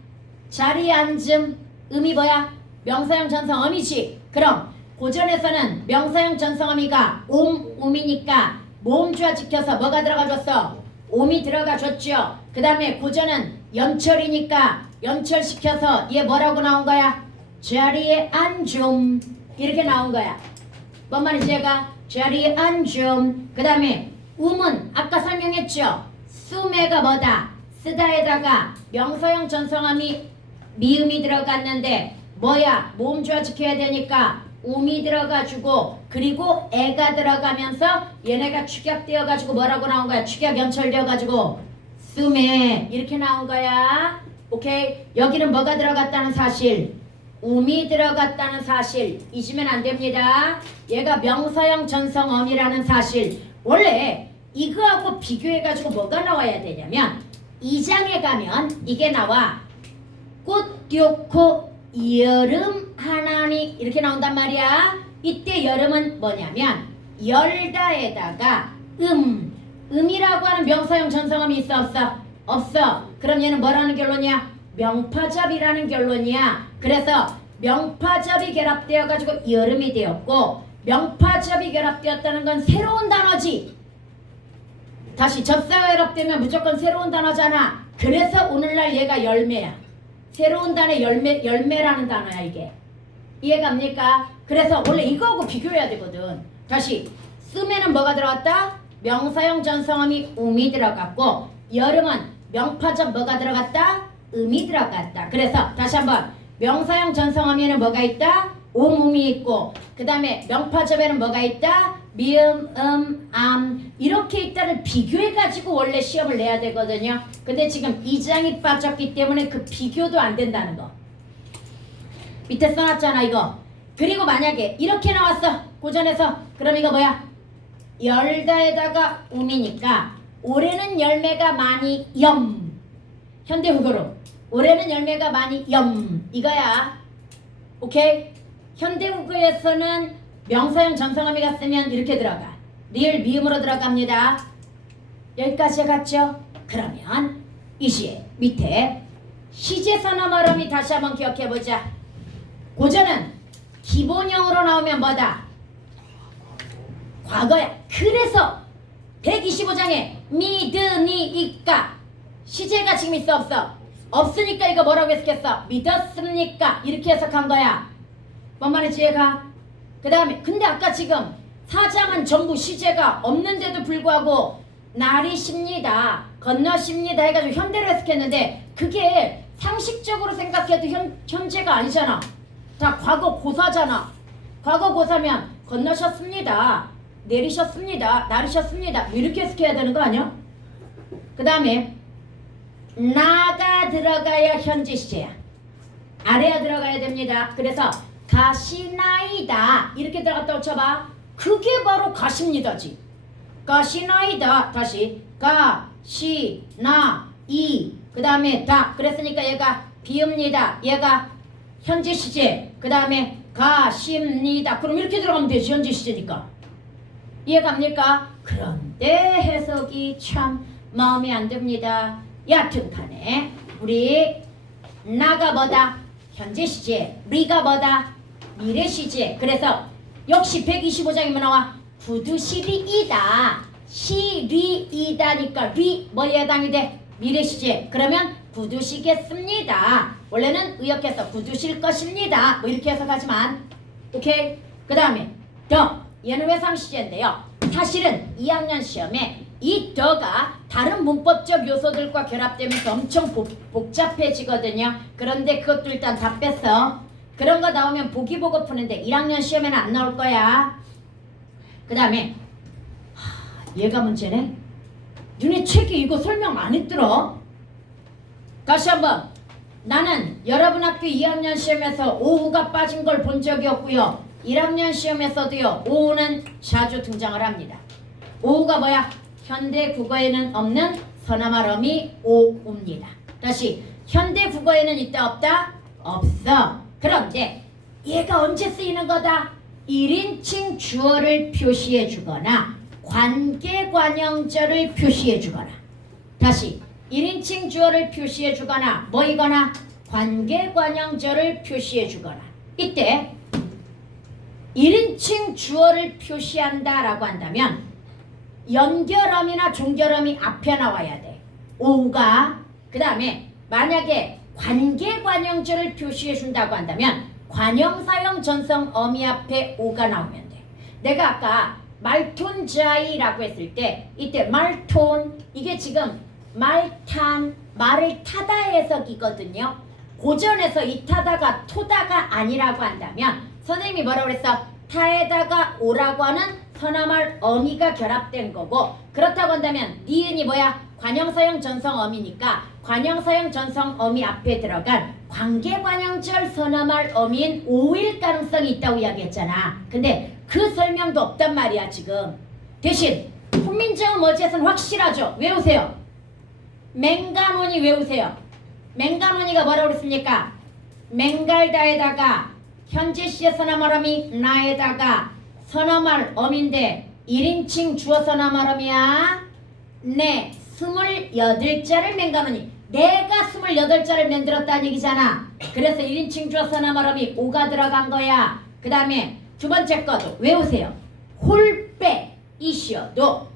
자리 앉음. 음이 뭐야? 명사형 전성어미지. 그럼 고전에서는 명사형 전성어미가 음이니까 모음주화 지켜서 뭐가 들어가줬어? 옴이 들어가줬죠. 그 다음에 고전은 연철이니까 연철시켜서 얘 뭐라고 나온 거야? 자리에 앉음 이렇게 나온 거야. 뭔 말인지 얘가 자리에 앉음. 그 다음에 음은 아까 설명했죠. 수매가 뭐다? 쓰다에다가 명사형 전성함이 미음이 들어갔는데 뭐야? 모음 주어 지켜야 되니까 음이 들어가지고 그리고 애가 들어가면서 얘네가 축약되어가지고 뭐라고 나온 거야? 축약 연철되어가지고 수매 이렇게 나온 거야. 오케이? 여기는 뭐가 들어갔다는 사실? 음이 들어갔다는 사실 잊으면 안 됩니다. 얘가 명사형 전성엄이라는 사실. 원래 이거하고 비교해가지고 뭐가 나와야 되냐면 2장에 가면 이게 나와. 꽃 띄고 여름 하나니 이렇게 나온단 말이야. 이때 여름은 뭐냐면 열다에다가 음이라고 하는 명사형 전성음이 있어 없어? 없어. 그럼 얘는 뭐라는 결론이야? 명파접이라는 결론이야. 그래서 명파접이 결합되어 가지고 여름이 되었고 명파접이 결합되었다는 건 새로운 단어지. 다시 접사가 결합되면 무조건 새로운 단어잖아. 그래서 오늘날 얘가 열매야. 새로운 단어 열매라는 단어야 이게. 이해갑니까? 그래서 원래 이거하고 비교해야 되거든. 다시 쓰면은 뭐가 들어갔다? 명사형 전성음이 음이 들어갔고 여름은 명파접 뭐가 들어갔다? 음이 들어갔다. 그래서 다시 한번 명사형 전성음에는 뭐가 있다? 음이 있고 그 다음에 명파접에는 뭐가 있다? 미음, 암 이렇게 있다를 비교해가지고 원래 시험을 내야 되거든요. 근데 지금 2장이 빠졌기 때문에 그 비교도 안 된다는 거. 밑에 써놨잖아 이거. 그리고 만약에 이렇게 나왔어 고전에서. 그럼 이거 뭐야? 열다에다가 음이니까 올해는 열매가 많이 현대국어로 올해는 열매가 많이 이거야. 오케이? 현대국어에서는 명사형 전성함이가 쓰면 이렇게 들어가. 리을 미음으로 들어갑니다. 여기까지 갔죠? 그러면 이제 밑에 시제선어말음이 다시 한번 기억해보자. 고전은 기본형으로 나오면 뭐다? 과거야. 그래서 125장에 믿으니까 시제가 지금 있어 없어? 없으니까 이거 뭐라고 해석했어? 믿었습니까? 이렇게 해석한 거야. 뭔 말인지 이해가? 그 다음에 근데 아까 지금 4장은 전부 시제가 없는데도 불구하고 날이십니다 건너십니다 해가지고 현대로 해석했는데 그게 상식적으로 생각해도 현재가 아니잖아. 다 과거 고사잖아. 과거 고사면 건너셨습니다 내리셨습니다 나르셨습니다 이렇게 해석해야 되는 거 아니야? 그 다음에 나가 들어가야 현재 시제야. 아래야 들어가야 됩니다. 그래서 가시나이다 이렇게 들어갔다고 쳐봐. 그게 바로 가십니다지. 가시나이다. 다시 가시나이 그 다음에 다 그랬으니까 얘가 비읍니다. 얘가 현재 시제 그 다음에 가십니다. 그럼 이렇게 들어가면 되지. 현재 시제니까. 이해갑니까? 그런데 해석이 참 마음에 안 듭니다. 여튼간에 우리 나가 뭐다? 현재 시제. 리가 뭐다? 미래 시제. 그래서 역시 125장이면 나와 구두시리이다. 시리이다니까 리 뭐에 해당이 돼? 미래 시제. 그러면 구두시겠습니다. 원래는 의역해서 구두실 것입니다. 뭐 이렇게 해석하지만 오케이. 그 다음에 더 얘는 회상 시제인데요. 사실은 2학년 시험에 이 더가 다른 문법적 요소들과 결합되면서 엄청 복잡해지거든요. 그런데 그것도 일단 다 뺐어. 그런 거 나오면 보기 보고 푸는데 1학년 시험에는 안 나올 거야. 그 다음에 얘가 문제네. 눈에 책이 이거 설명 안 했더라. 다시 한번. 나는 여러분 학교 2학년 시험에서 오후가 빠진 걸 본 적이 없고요. 1학년 시험에서도요. 오후는 자주 등장을 합니다. 오후가 뭐야? 현대 국어에는 없는 서나말음이 오우입니다. 다시 현대 국어에는 있다 없다? 없어. 그런데 얘가 언제 쓰이는 거다? 1인칭 주어를 표시해 주거나 관계관형절을 표시해 주거나 다시 1인칭 주어를 표시해 주거나 뭐이거나 관계관형절을 표시해 주거나 이때 1인칭 주어를 표시한다 라고 한다면 연결음이나 종결음이 앞에 나와야 돼. 오우가 그 다음에 만약에 관계관형절을 표시해 준다고 한다면 관형사형 전성 어미 앞에 오가 나오면 돼. 내가 아까 말톤자이라고 했을 때 이때 말톤 이게 지금 말탄 말을 타다 해석이거든요. 고전에서 이 타다가 토다가 아니라고 한다면 선생님이 뭐라고 그랬어? 타에다가 오라고 하는 서나말 어미가 결합된 거고 그렇다고 한다면 니은이 뭐야? 관형사형 전성 어미니까 관형사형 전성 어미 앞에 들어간 관계관형절 서나말 어미인 오일 가능성이 있다고 이야기했잖아. 근데 그 설명도 없단 말이야 지금. 대신 훈민정음 어제선 확실하죠. 외우세요. 맹간원이 외우세요. 맹간원이가 뭐라고 그랬습니까? 맹갈다에다가 현재 시의 서나말 어미 나에다가 서나말 어미인데 1인칭 주어 서나말 어미야. 네 28자를 맹간원이 내가 28자를 만들었다는 얘기잖아. 그래서 1인칭 주어 서나말 어미 5가 들어간 거야. 그 다음에 두 번째 것도 외우세요. 홀빼 이셔도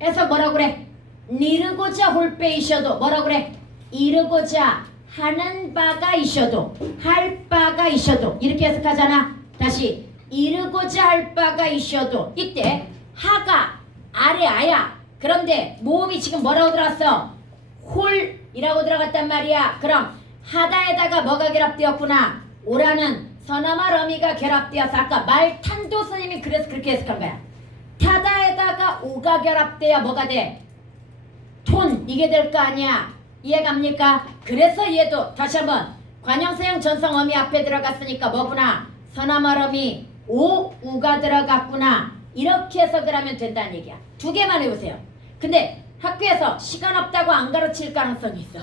에서 뭐라고 그래? 이르고자 홀빼 이셔도 뭐라고 그래? 이르고자 하는 바가 있어도 할 바가 있어도 이렇게 해석하잖아. 다시 이르고자 할 바가 있어도 이때 하가 아래 아야. 그런데 모음이 지금 뭐라고 들어갔어? 홀이라고 들어갔단 말이야. 그럼 하다에다가 뭐가 결합되었구나? 오라는 서나말 어미가 결합되어서 아까 말탄도 선생님이 그래서 그렇게 해석한 거야. 타다에다가 오가 결합돼야 뭐가 돼? 톤 이게 될 거 아니야. 이해갑니까? 그래서 얘도 다시 한번 관형사형 전성 어미 앞에 들어갔으니까 뭐구나? 서나말 어미 오 우가 들어갔구나. 이렇게 해석을 하면 된다는 얘기야. 두 개만 해보세요. 근데 학교에서 시간 없다고 안 가르칠 가능성이 있어.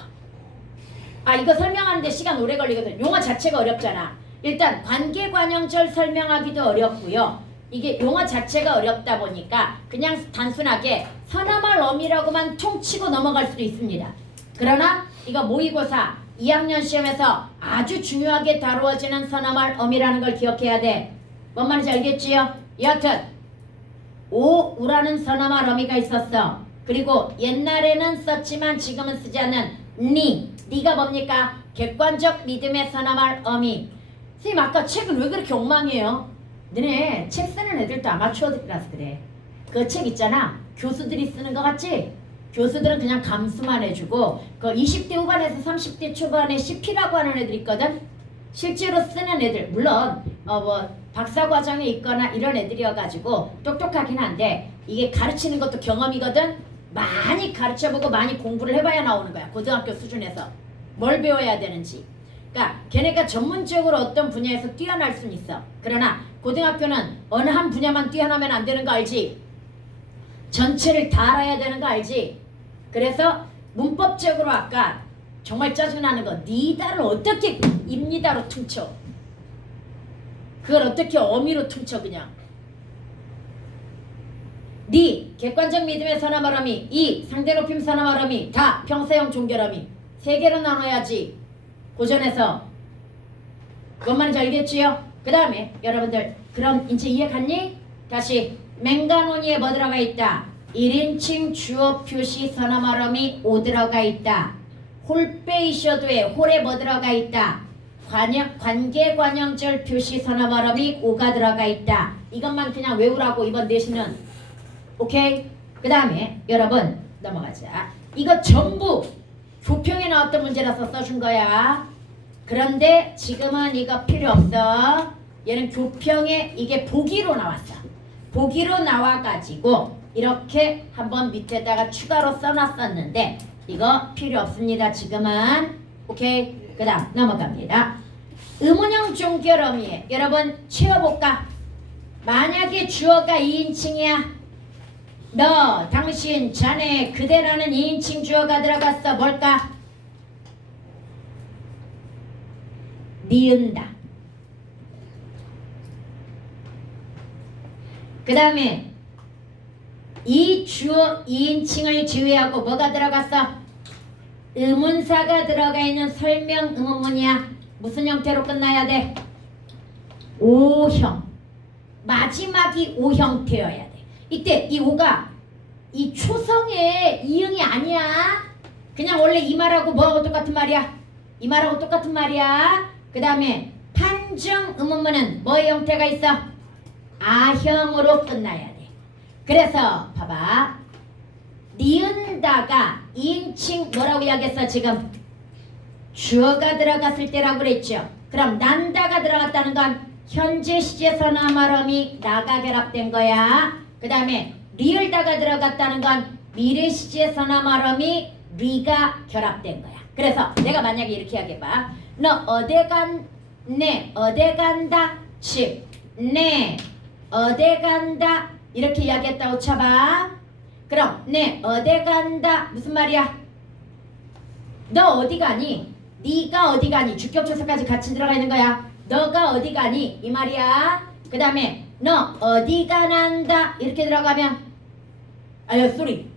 아 이거 설명하는데 시간 오래 걸리거든. 용어 자체가 어렵잖아. 일단 관계관형절 설명하기도 어렵고요. 이게 용어 자체가 어렵다 보니까 그냥 단순하게 서나말 어미라고만 통치고 넘어갈 수도 있습니다. 그러나 이거 모의고사 2학년 시험에서 아주 중요하게 다루어지는 서나말 어미라는 걸 기억해야 돼. 뭔 말인지 알겠지요? 여하튼 오우라는 서나말 어미가 있었어. 그리고 옛날에는 썼지만 지금은 쓰지 않는 니가 뭡니까? 객관적 믿음의 서나말 어미. 선생님 아까 책은 왜 그렇게 엉망이에요? 너네 책 쓰는 애들도 아마추어들이라서 그래. 그 책 있잖아. 교수들이 쓰는 거 같지? 교수들은 그냥 감수만 해주고 그 20대 후반에서 30대 초반에 CP라고 하는 애들 있거든. 실제로 쓰는 애들 물론 뭐 박사과정에 있거나 이런 애들이어가지고 똑똑하긴 한데 이게 가르치는 것도 경험이거든. 많이 가르쳐보고 많이 공부를 해봐야 나오는 거야. 고등학교 수준에서 뭘 배워야 되는지. 그러니까 걔네가 전문적으로 어떤 분야에서 뛰어날 수는 있어. 그러나 고등학교는 어느 한 분야만 뛰어나면 안 되는 거 알지? 전체를 다 알아야 되는 거 알지? 그래서 문법적으로 아까 정말 짜증나는 거 니다를 어떻게 입니다로 퉁쳐. 그걸 어떻게 어미로 퉁쳐 그냥. 니 객관적 믿음의 서나말 어미, 이 상대 높임 서나말 어미, 다 평사형 종결 어미. 세 개로 나눠야지. 고전에서 뭔 말인지 알겠지요? 그 다음에 여러분들 그럼 이제 이해 갔니? 다시 맹간원이에 뭐 들어가 있다? 1인칭 주어 표시 서나말 어미 오 들어가 있다. 홀빼이셔도에 홀에 뭐 들어가 있다? 관계관형절 표시 서나말 어미 오가 들어가 있다. 이것만 그냥 외우라고 이번 내신은. 오케이? 그 다음에 여러분 넘어가자. 이거 전부 교평에 나왔던 문제라서 써준 거야. 그런데 지금은 이거 필요 없어. 얘는 교평에 이게 보기로 나왔어. 보기로 나와가지고 이렇게 한번 밑에다가 추가로 써놨었는데 이거 필요 없습니다. 지금은. 오케이? 그 다음 넘어갑니다. 의문형 종결 어미에 여러분 채워볼까? 만약에 주어가 2인칭이야. 너, 당신, 자네, 그대라는 2인칭 주어가 들어갔어. 뭘까? 니은다. 그 다음에 이 주어 2인칭을 제외하고 뭐가 들어갔어? 의문사가 들어가 있는 설명 의문문이야. 무슨 형태로 끝나야 돼? O형. 마지막이 O 형태여야 돼. 이때 이 오가 이 초성의 이응이 아니야. 그냥 원래 이 말하고 뭐하고 똑같은 말이야? 이 말하고 똑같은 말이야. 그 다음에 판정 의문문은 뭐의 형태가 있어? 아형으로 끝나야 돼. 그래서 봐봐. 니은다가 2인칭 뭐라고 이야기했어 지금? 주어가 들어갔을 때라고 그랬죠. 그럼 난다가 들어갔다는 건 현재 시제서 나말음이 나가 결합된 거야. 그 다음에 리을다가 들어갔다는 건 미래 시제서 나말음이 리가 결합된 거야. 그래서 내가 만약에 이렇게 이야기해봐. 너 어디 네 어디 간다 즉 네 어디 간다 이렇게 이야기했다고 쳐봐. 그럼 네 어디 간다 무슨 말이야? 너 어디 가니? 네가 어디 가니? 주격조사까지 같이 들어가 있는 거야. 너가 어디 가니? 이 말이야. 그 다음에 너 어디가 난다 이렇게 들어가면 아유 쏘리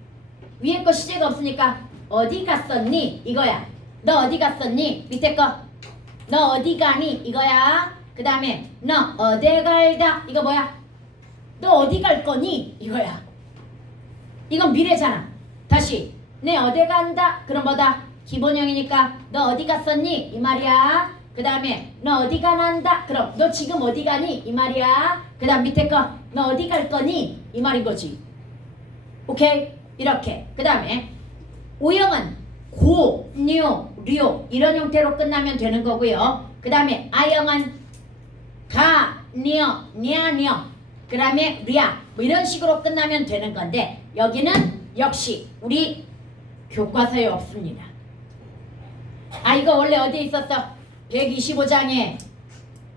위에 거 시제가 없으니까 어디 갔었니? 이거야. 너 어디 갔었니? 밑에 거 너 어디 가니? 이거야. 그 다음에 너 어디 갈다 이거 뭐야? 너 어디 갈 거니? 이거야. 이건 미래잖아. 다시 내 어디 간다 그럼 뭐다? 기본형이니까 너 어디 갔었니? 이 말이야. 그 다음에 너 어디가 난다 그럼 너 지금 어디 가니? 이 말이야. 그 다음 밑에 거 너 어디 갈 거니? 이 말인 거지. 오케이? 이렇게. 그 다음에 오형은 고, 뇨, 료 이런 형태로 끝나면 되는 거고요. 그 다음에 아형은 가, 녀, 냐, 녀 그 다음에 리아 뭐 이런 식으로 끝나면 되는 건데 여기는 역시 우리 교과서에 없습니다. 아 이거 원래 어디에 있었어? 125장에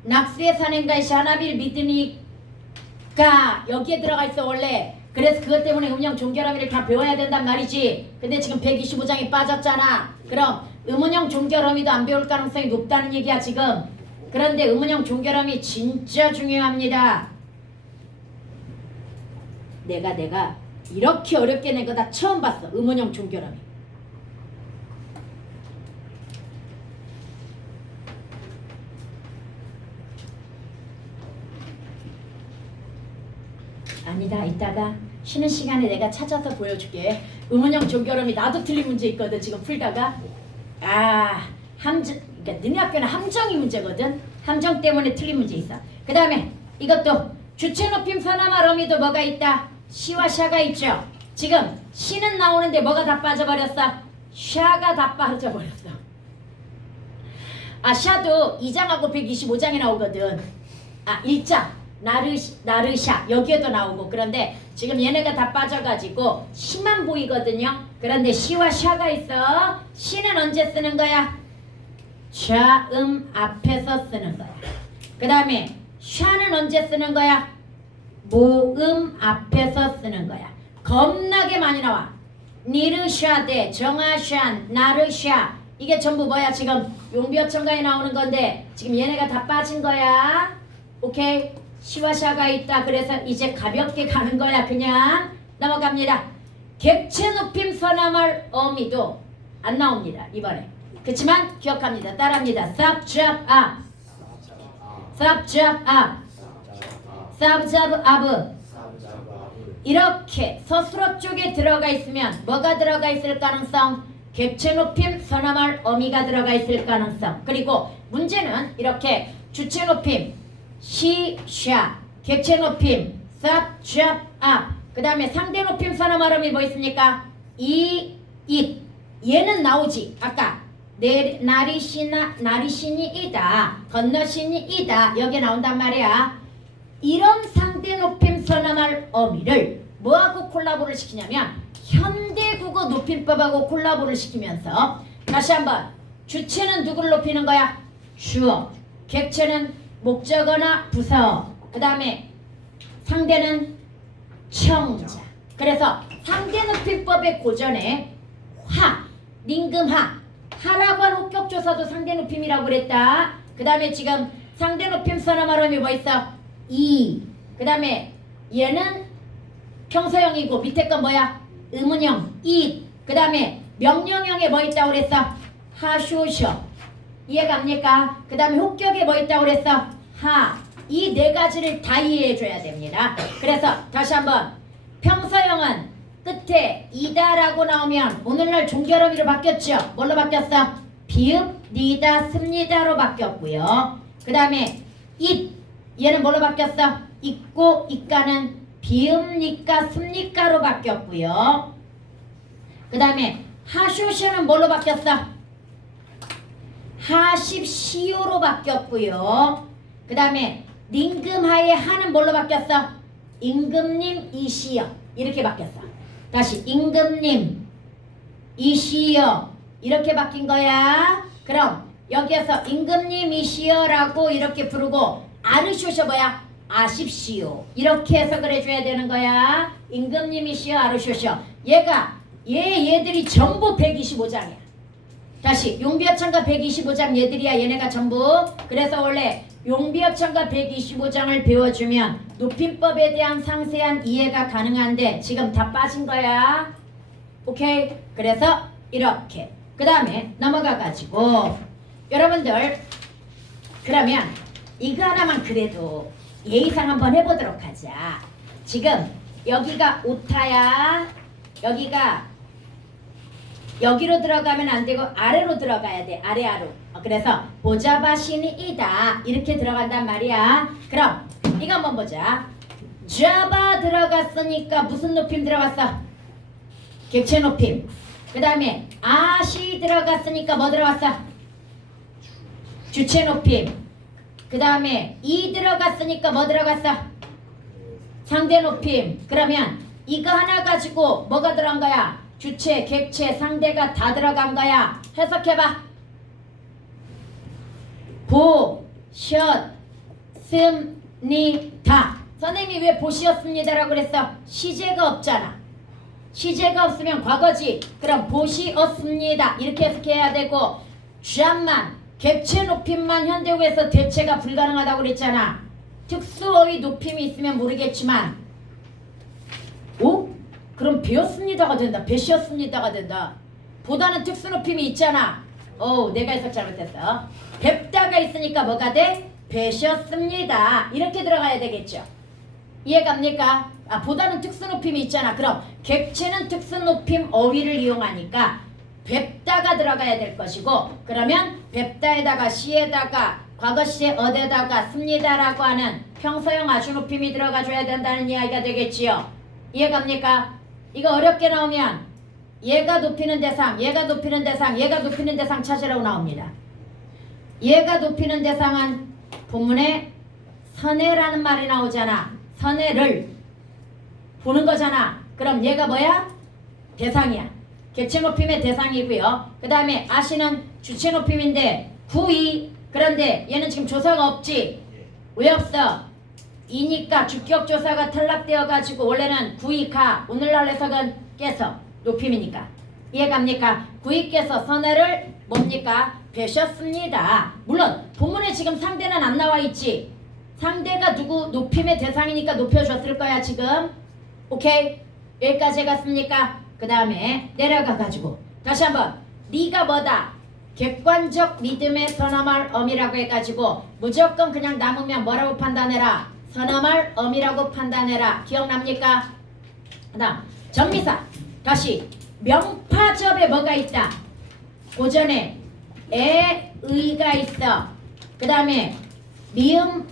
낙수의 산행가의 샤나빌 믿으니까 여기에 들어가 있어 원래. 그래서 그것 때문에 음영 종결음이를 다 배워야 된단 말이지. 근데 지금 125장이 빠졌잖아. 그럼 음운형 종결음이도 안 배울 가능성이 높다는 얘기야 지금. 그런데 음운형 종결음이 진짜 중요합니다. 내가 이렇게 어렵게 낸 거 다 처음 봤어. 음운형 종결음이. 아니다. 이따가 쉬는 시간에 내가 찾아서 보여줄게. 음운형 종결음이 나도 틀린 문제 있거든 지금 풀다가. 함정 그러니까 너네 학교는 함정이 문제거든. 함정 때문에 틀린 문제 있어. 그 다음에 이것도 주체 높임 서나말 어미도 뭐가 있다? 시와 샤가 있죠. 지금 시는 나오는데 뭐가 다 빠져버렸어? 샤가 다 빠져버렸어. 샤도 2장하고 125장에 나오거든. 1장 나르샤 여기에도 나오고. 그런데 지금 얘네가 다 빠져가지고 시만 보이거든요. 그런데 시와 샤가 있어. 시는 언제 쓰는 거야? 좌음 앞에서 쓰는 거야. 그 다음에 샤는 언제 쓰는 거야? 모음 앞에서 쓰는 거야. 겁나게 많이 나와. 니르샤 대 정아샨 나르샤 이게 전부 뭐야? 지금 용비어천가에 나오는 건데 지금 얘네가 다 빠진 거야. 오케이? 시와 샤가 있다. 그래서 이제 가볍게 가는 거야. 그냥 넘어갑니다. 객체 높임 서나말 어미도 안 나옵니다 이번에. 그치만 기억합니다. 따라합니다. 쌉잡 앞 쌉잡 앞 쌉잡 아브 이렇게 서술어 쪽에 들어가 있으면 뭐가 들어가 있을 가능성? 객체 높임 서나말 어미가 들어가 있을 가능성. 그리고 문제는 이렇게 주체 높임 시, 샤, 객체 높임 쌉, 잡, 앞 그 다음에 상대 높임 서나말 어미 뭐 있습니까? 이, 잇 얘는 나오지. 아까 나리신이 이다 건너신이 이다 여기에 나온단 말이야. 이런 상대 높임 서나말 어미를 뭐하고 콜라보를 시키냐면 현대국어 높임법하고 콜라보를 시키면서 다시 한번 주체는 누구를 높이는 거야? 주어. 객체는 목적어나 부서. 그 다음에 상대는 청자. 그래서 상대 높임법의 고전에 화, 링금하 하라고 한 혹격조사도 상대 높임이라고 그랬다. 그 다음에 지금 상대 높임 서나말 어미 뭐 있어? 이. 그 다음에 얘는 평서형이고 밑에 건 뭐야? 의문형 이. 그 다음에 명령형에 뭐 있다고 그랬어? 하쇼셔. 이해갑니까? 그 다음에 혹격에 뭐 있다고 그랬어? 하. 이 네 가지를 다 이해해 줘야 됩니다. 그래서 다시 한번 평서형은 끝 끝에 이다라고 나오면 오늘날 종결어미로 바뀌었죠. 뭘로 바뀌었어? 비읍 니다 습니다로 바뀌었고요. 그 다음에 잇 얘는 뭘로 바뀌었어? 있고 있가는 비읍니까 습니까로 바뀌었고요. 그 다음에 하쇼쇼는 뭘로 바뀌었어? 하십시오로 바뀌었고요. 그 다음에 닝금하의 하는 뭘로 바뀌었어? 임금님 이시여 이렇게 바뀌었어. 다시 임금님 이시여 이렇게 바뀐 거야. 그럼 여기에서 임금님 이시여라고 이렇게 부르고 아르쇼쇼 뭐야? 아십시오 이렇게 해석을 해줘야 되는 거야. 임금님 이시여 아르쇼쇼. 얘들이 전부 125장이야. 다시 용비어천가 125장 얘들이야. 얘네가 전부. 그래서 원래 용비어천가 125장을 배워주면 높임법에 대한 상세한 이해가 가능한데 지금 다 빠진 거야. 오케이? 그래서 이렇게 그 다음에 넘어가가지고 여러분들 그러면 이거 하나만 그래도 예의상 한번 해보도록 하자. 지금 여기가 오타야. 여기로 들어가면 안 되고 아래로 들어가야 돼. 아래로. 그래서 보자바시니이다 이렇게 들어간단 말이야. 그럼 이거 한번 보자. 잡아 들어갔으니까 무슨 높임 들어갔어? 객체 높임. 그 다음에 아시 들어갔으니까 뭐 들어갔어? 주체 높임. 그 다음에 이 들어갔으니까 뭐 들어갔어? 상대 높임. 그러면 이거 하나 가지고 뭐가 들어간 거야? 주체, 객체, 상대가 다 들어간 거야. 해석해봐. 보셨습니다. 선생님이 왜 보시었습니다라고 그랬어? 시제가 없잖아. 시제가 없으면 과거지. 그럼 보시었습니다 이렇게 해석해야 되고 쥐안만 객체 높임만 현대어에서 대체가 불가능하다고 그랬잖아. 특수어의 높임이 있으면 모르겠지만 오? 그럼 배웠습니다가 된다. 배시었습니다가 된다. 보다는 특수 높임이 있잖아. 내가 해석 잘못했어. 뵙다가 있으니까 뭐가 돼? 배셨습니다 이렇게 들어가야 되겠죠. 이해갑니까? 보다는 특수 높임이 있잖아. 그럼 객체는 특수 높임 어휘를 이용하니까 뵙다가 들어가야 될 것이고 그러면 뵙다에다가 시에다가 과거 시제 어데다가 습니다라고 하는 평서형 아주 높임이 들어가줘야 된다는 이야기가 되겠지요. 이해갑니까? 이거 어렵게 나오면 얘가 높이는 대상, 얘가 높이는 대상, 얘가 높이는 대상 찾으라고 나옵니다. 얘가 높이는 대상은 본문에 선해라는 말이 나오잖아. 선해를 보는 거잖아. 그럼 얘가 뭐야? 대상이야. 객체 높임의 대상이고요. 그 다음에 아시는 주체 높임인데 구이. 그런데 얘는 지금 조사가 없지. 왜 없어? 이니까 주격조사가 탈락되어 가지고 원래는 구이가 오늘날 해석은 깨서 높임이니까. 이해갑니까? 구이께서 선해를 뭡니까? 뵈셨습니다. 물론 본문에 지금 상대는 안 나와 있지. 상대가 누구 높임의 대상이니까 높여줬을 거야 지금. 오케이? 여기까지 갔습니까? 그 다음에 내려가 가지고 다시 한번 네가 뭐다? 객관적 믿음의 선어말 어미라고 해가지고 무조건 그냥 남으면 뭐라고 판단해라? 선어말 어미라고 판단해라. 기억납니까? 그 다음 전미사. 다시 명파접에 뭐가 있다? 고전에 의가 있어. 그 다음에 미음,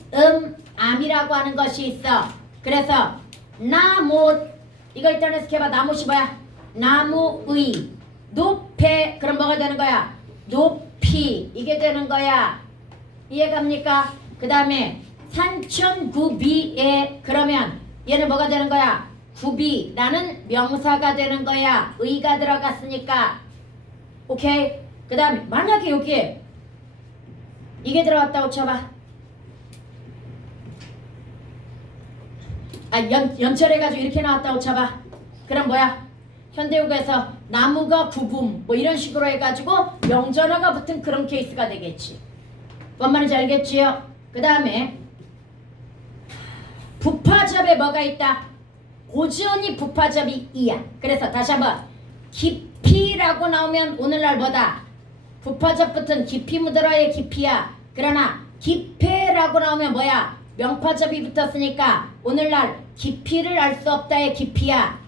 암이라고 하는 것이 있어. 그래서 나못 이걸 일단 해석해봐. 나못이 뭐야? 나무의 높에 그럼 뭐가 되는 거야? 높이 이게 되는 거야. 이해갑니까? 그 다음에 산천구비에 그러면 얘는 뭐가 되는 거야? 구비라는 명사가 되는 거야. 의가 들어갔으니까. 오케이? 그 다음에 만약에 여기에 이게 들어갔다고 쳐봐. 연철해가지고 이렇게 나왔다고 쳐봐. 그럼 뭐야? 현대국에서 나무가 구분 뭐 이런 식으로 해가지고 명전어가 붙은 그런 케이스가 되겠지. 뭔 말인지 알겠지요? 그 다음에 부파접에 뭐가 있다? 고전이 부파접이 이야. 그래서 다시 한번 깊이라고 나오면 오늘날 뭐다? 부파접 붙은 깊이 묻어라의 깊이야. 그러나 깊애라고 나오면 뭐야? 명파접이 붙었으니까 오늘날 깊이를 알 수 없다의 깊이야.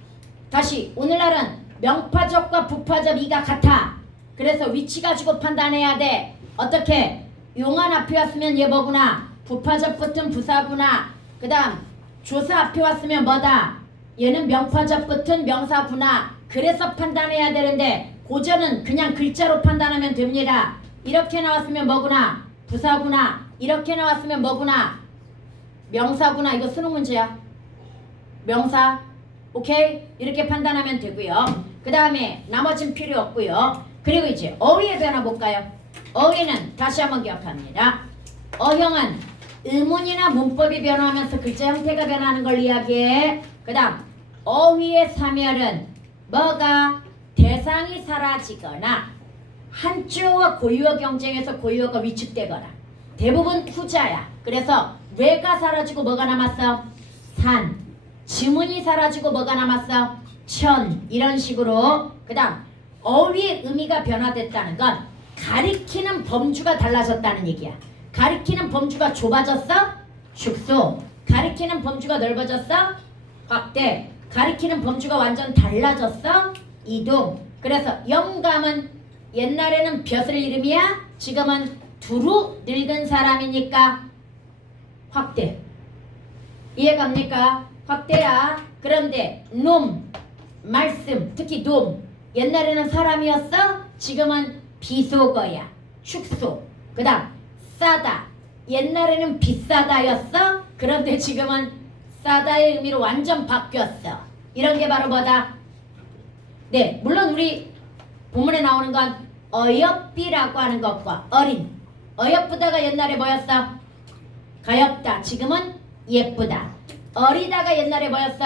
다시 오늘날은 명파접과 부파접 이가 같아. 그래서 위치 가지고 판단해야 돼. 어떻게? 용한 앞에 왔으면 얘 뭐구나. 부파접 붙은 부사구나. 그 다음 조사 앞에 왔으면 뭐다. 얘는 명파접 붙은 명사구나. 그래서 판단해야 되는데 고전은 그냥 글자로 판단하면 됩니다. 이렇게 나왔으면 뭐구나. 부사구나. 이렇게 나왔으면 뭐구나. 명사구나. 이거 수능 문제야. 명사. 오케이? 이렇게 판단하면 되고요. 그 다음에 나머진 필요 없고요. 그리고 이제 어휘의 변화 볼까요? 어휘는 다시 한번 기억합니다. 어형은 의문이나 문법이 변화하면서 글자 형태가 변하는 걸 이야기해. 그 다음 어휘의 사멸은 뭐가? 대상이 사라지거나 한주어와 고유어 경쟁에서 고유어가 위축되거나 대부분 후자야. 그래서 왜가 사라지고 뭐가 남았어? 산. 지문이 사라지고 뭐가 남았어? 천. 이런 식으로. 그 다음 어휘의 의미가 변화됐다는 건 가리키는 범주가 달라졌다는 얘기야. 가리키는 범주가 좁아졌어? 축소. 가리키는 범주가 넓어졌어? 확대. 가리키는 범주가 완전 달라졌어? 이동. 그래서 영감은 옛날에는 벼슬 이름이야. 지금은 두루 늙은 사람이니까 확대. 이해갑니까? 확대야. 그런데 놈, 말씀, 특히 놈. 옛날에는 사람이었어. 지금은 비속어야. 축소. 그 다음 싸다. 옛날에는 비싸다였어. 그런데 지금은 싸다의 의미로 완전 바뀌었어. 이런 게 바로 뭐다? 네, 물론 우리 본문에 나오는 건 어여삐라고 하는 것과 어린. 어여쁘다가 옛날에 뭐였어? 가엾다. 지금은 예쁘다. 어리다가 옛날에 뭐였어?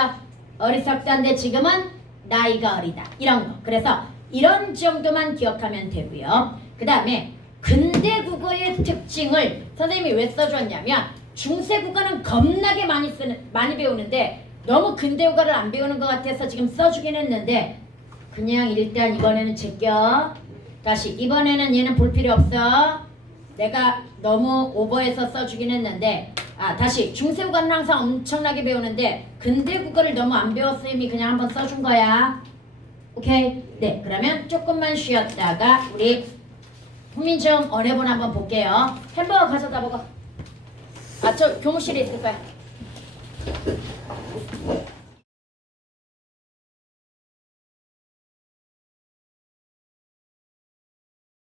어리석다인데 지금은 나이가 어리다. 이런 거. 그래서 이런 정도만 기억하면 되고요. 그 다음에 근대 국어의 특징을 선생님이 왜 써줬냐면 중세 국어는 겁나게 많이 배우는데 너무 근대 국어를 안 배우는 것 같아서 지금 써주긴 했는데 그냥 일단 이번에는 제껴. 다시 이번에는 얘는 볼 필요 없어. 내가 너무 오버해서 써주긴 했는데 다시 중세 국어는 항상 엄청나게 배우는데 근대 국어를 너무 안 배웠으니 그냥 한번 써준 거야. 오케이? 네, 그러면 조금만 쉬었다가 우리 훈민정 어뢰본 한번 볼게요. 햄버거 가져다 먹어. 저 교무실에 있을 거야.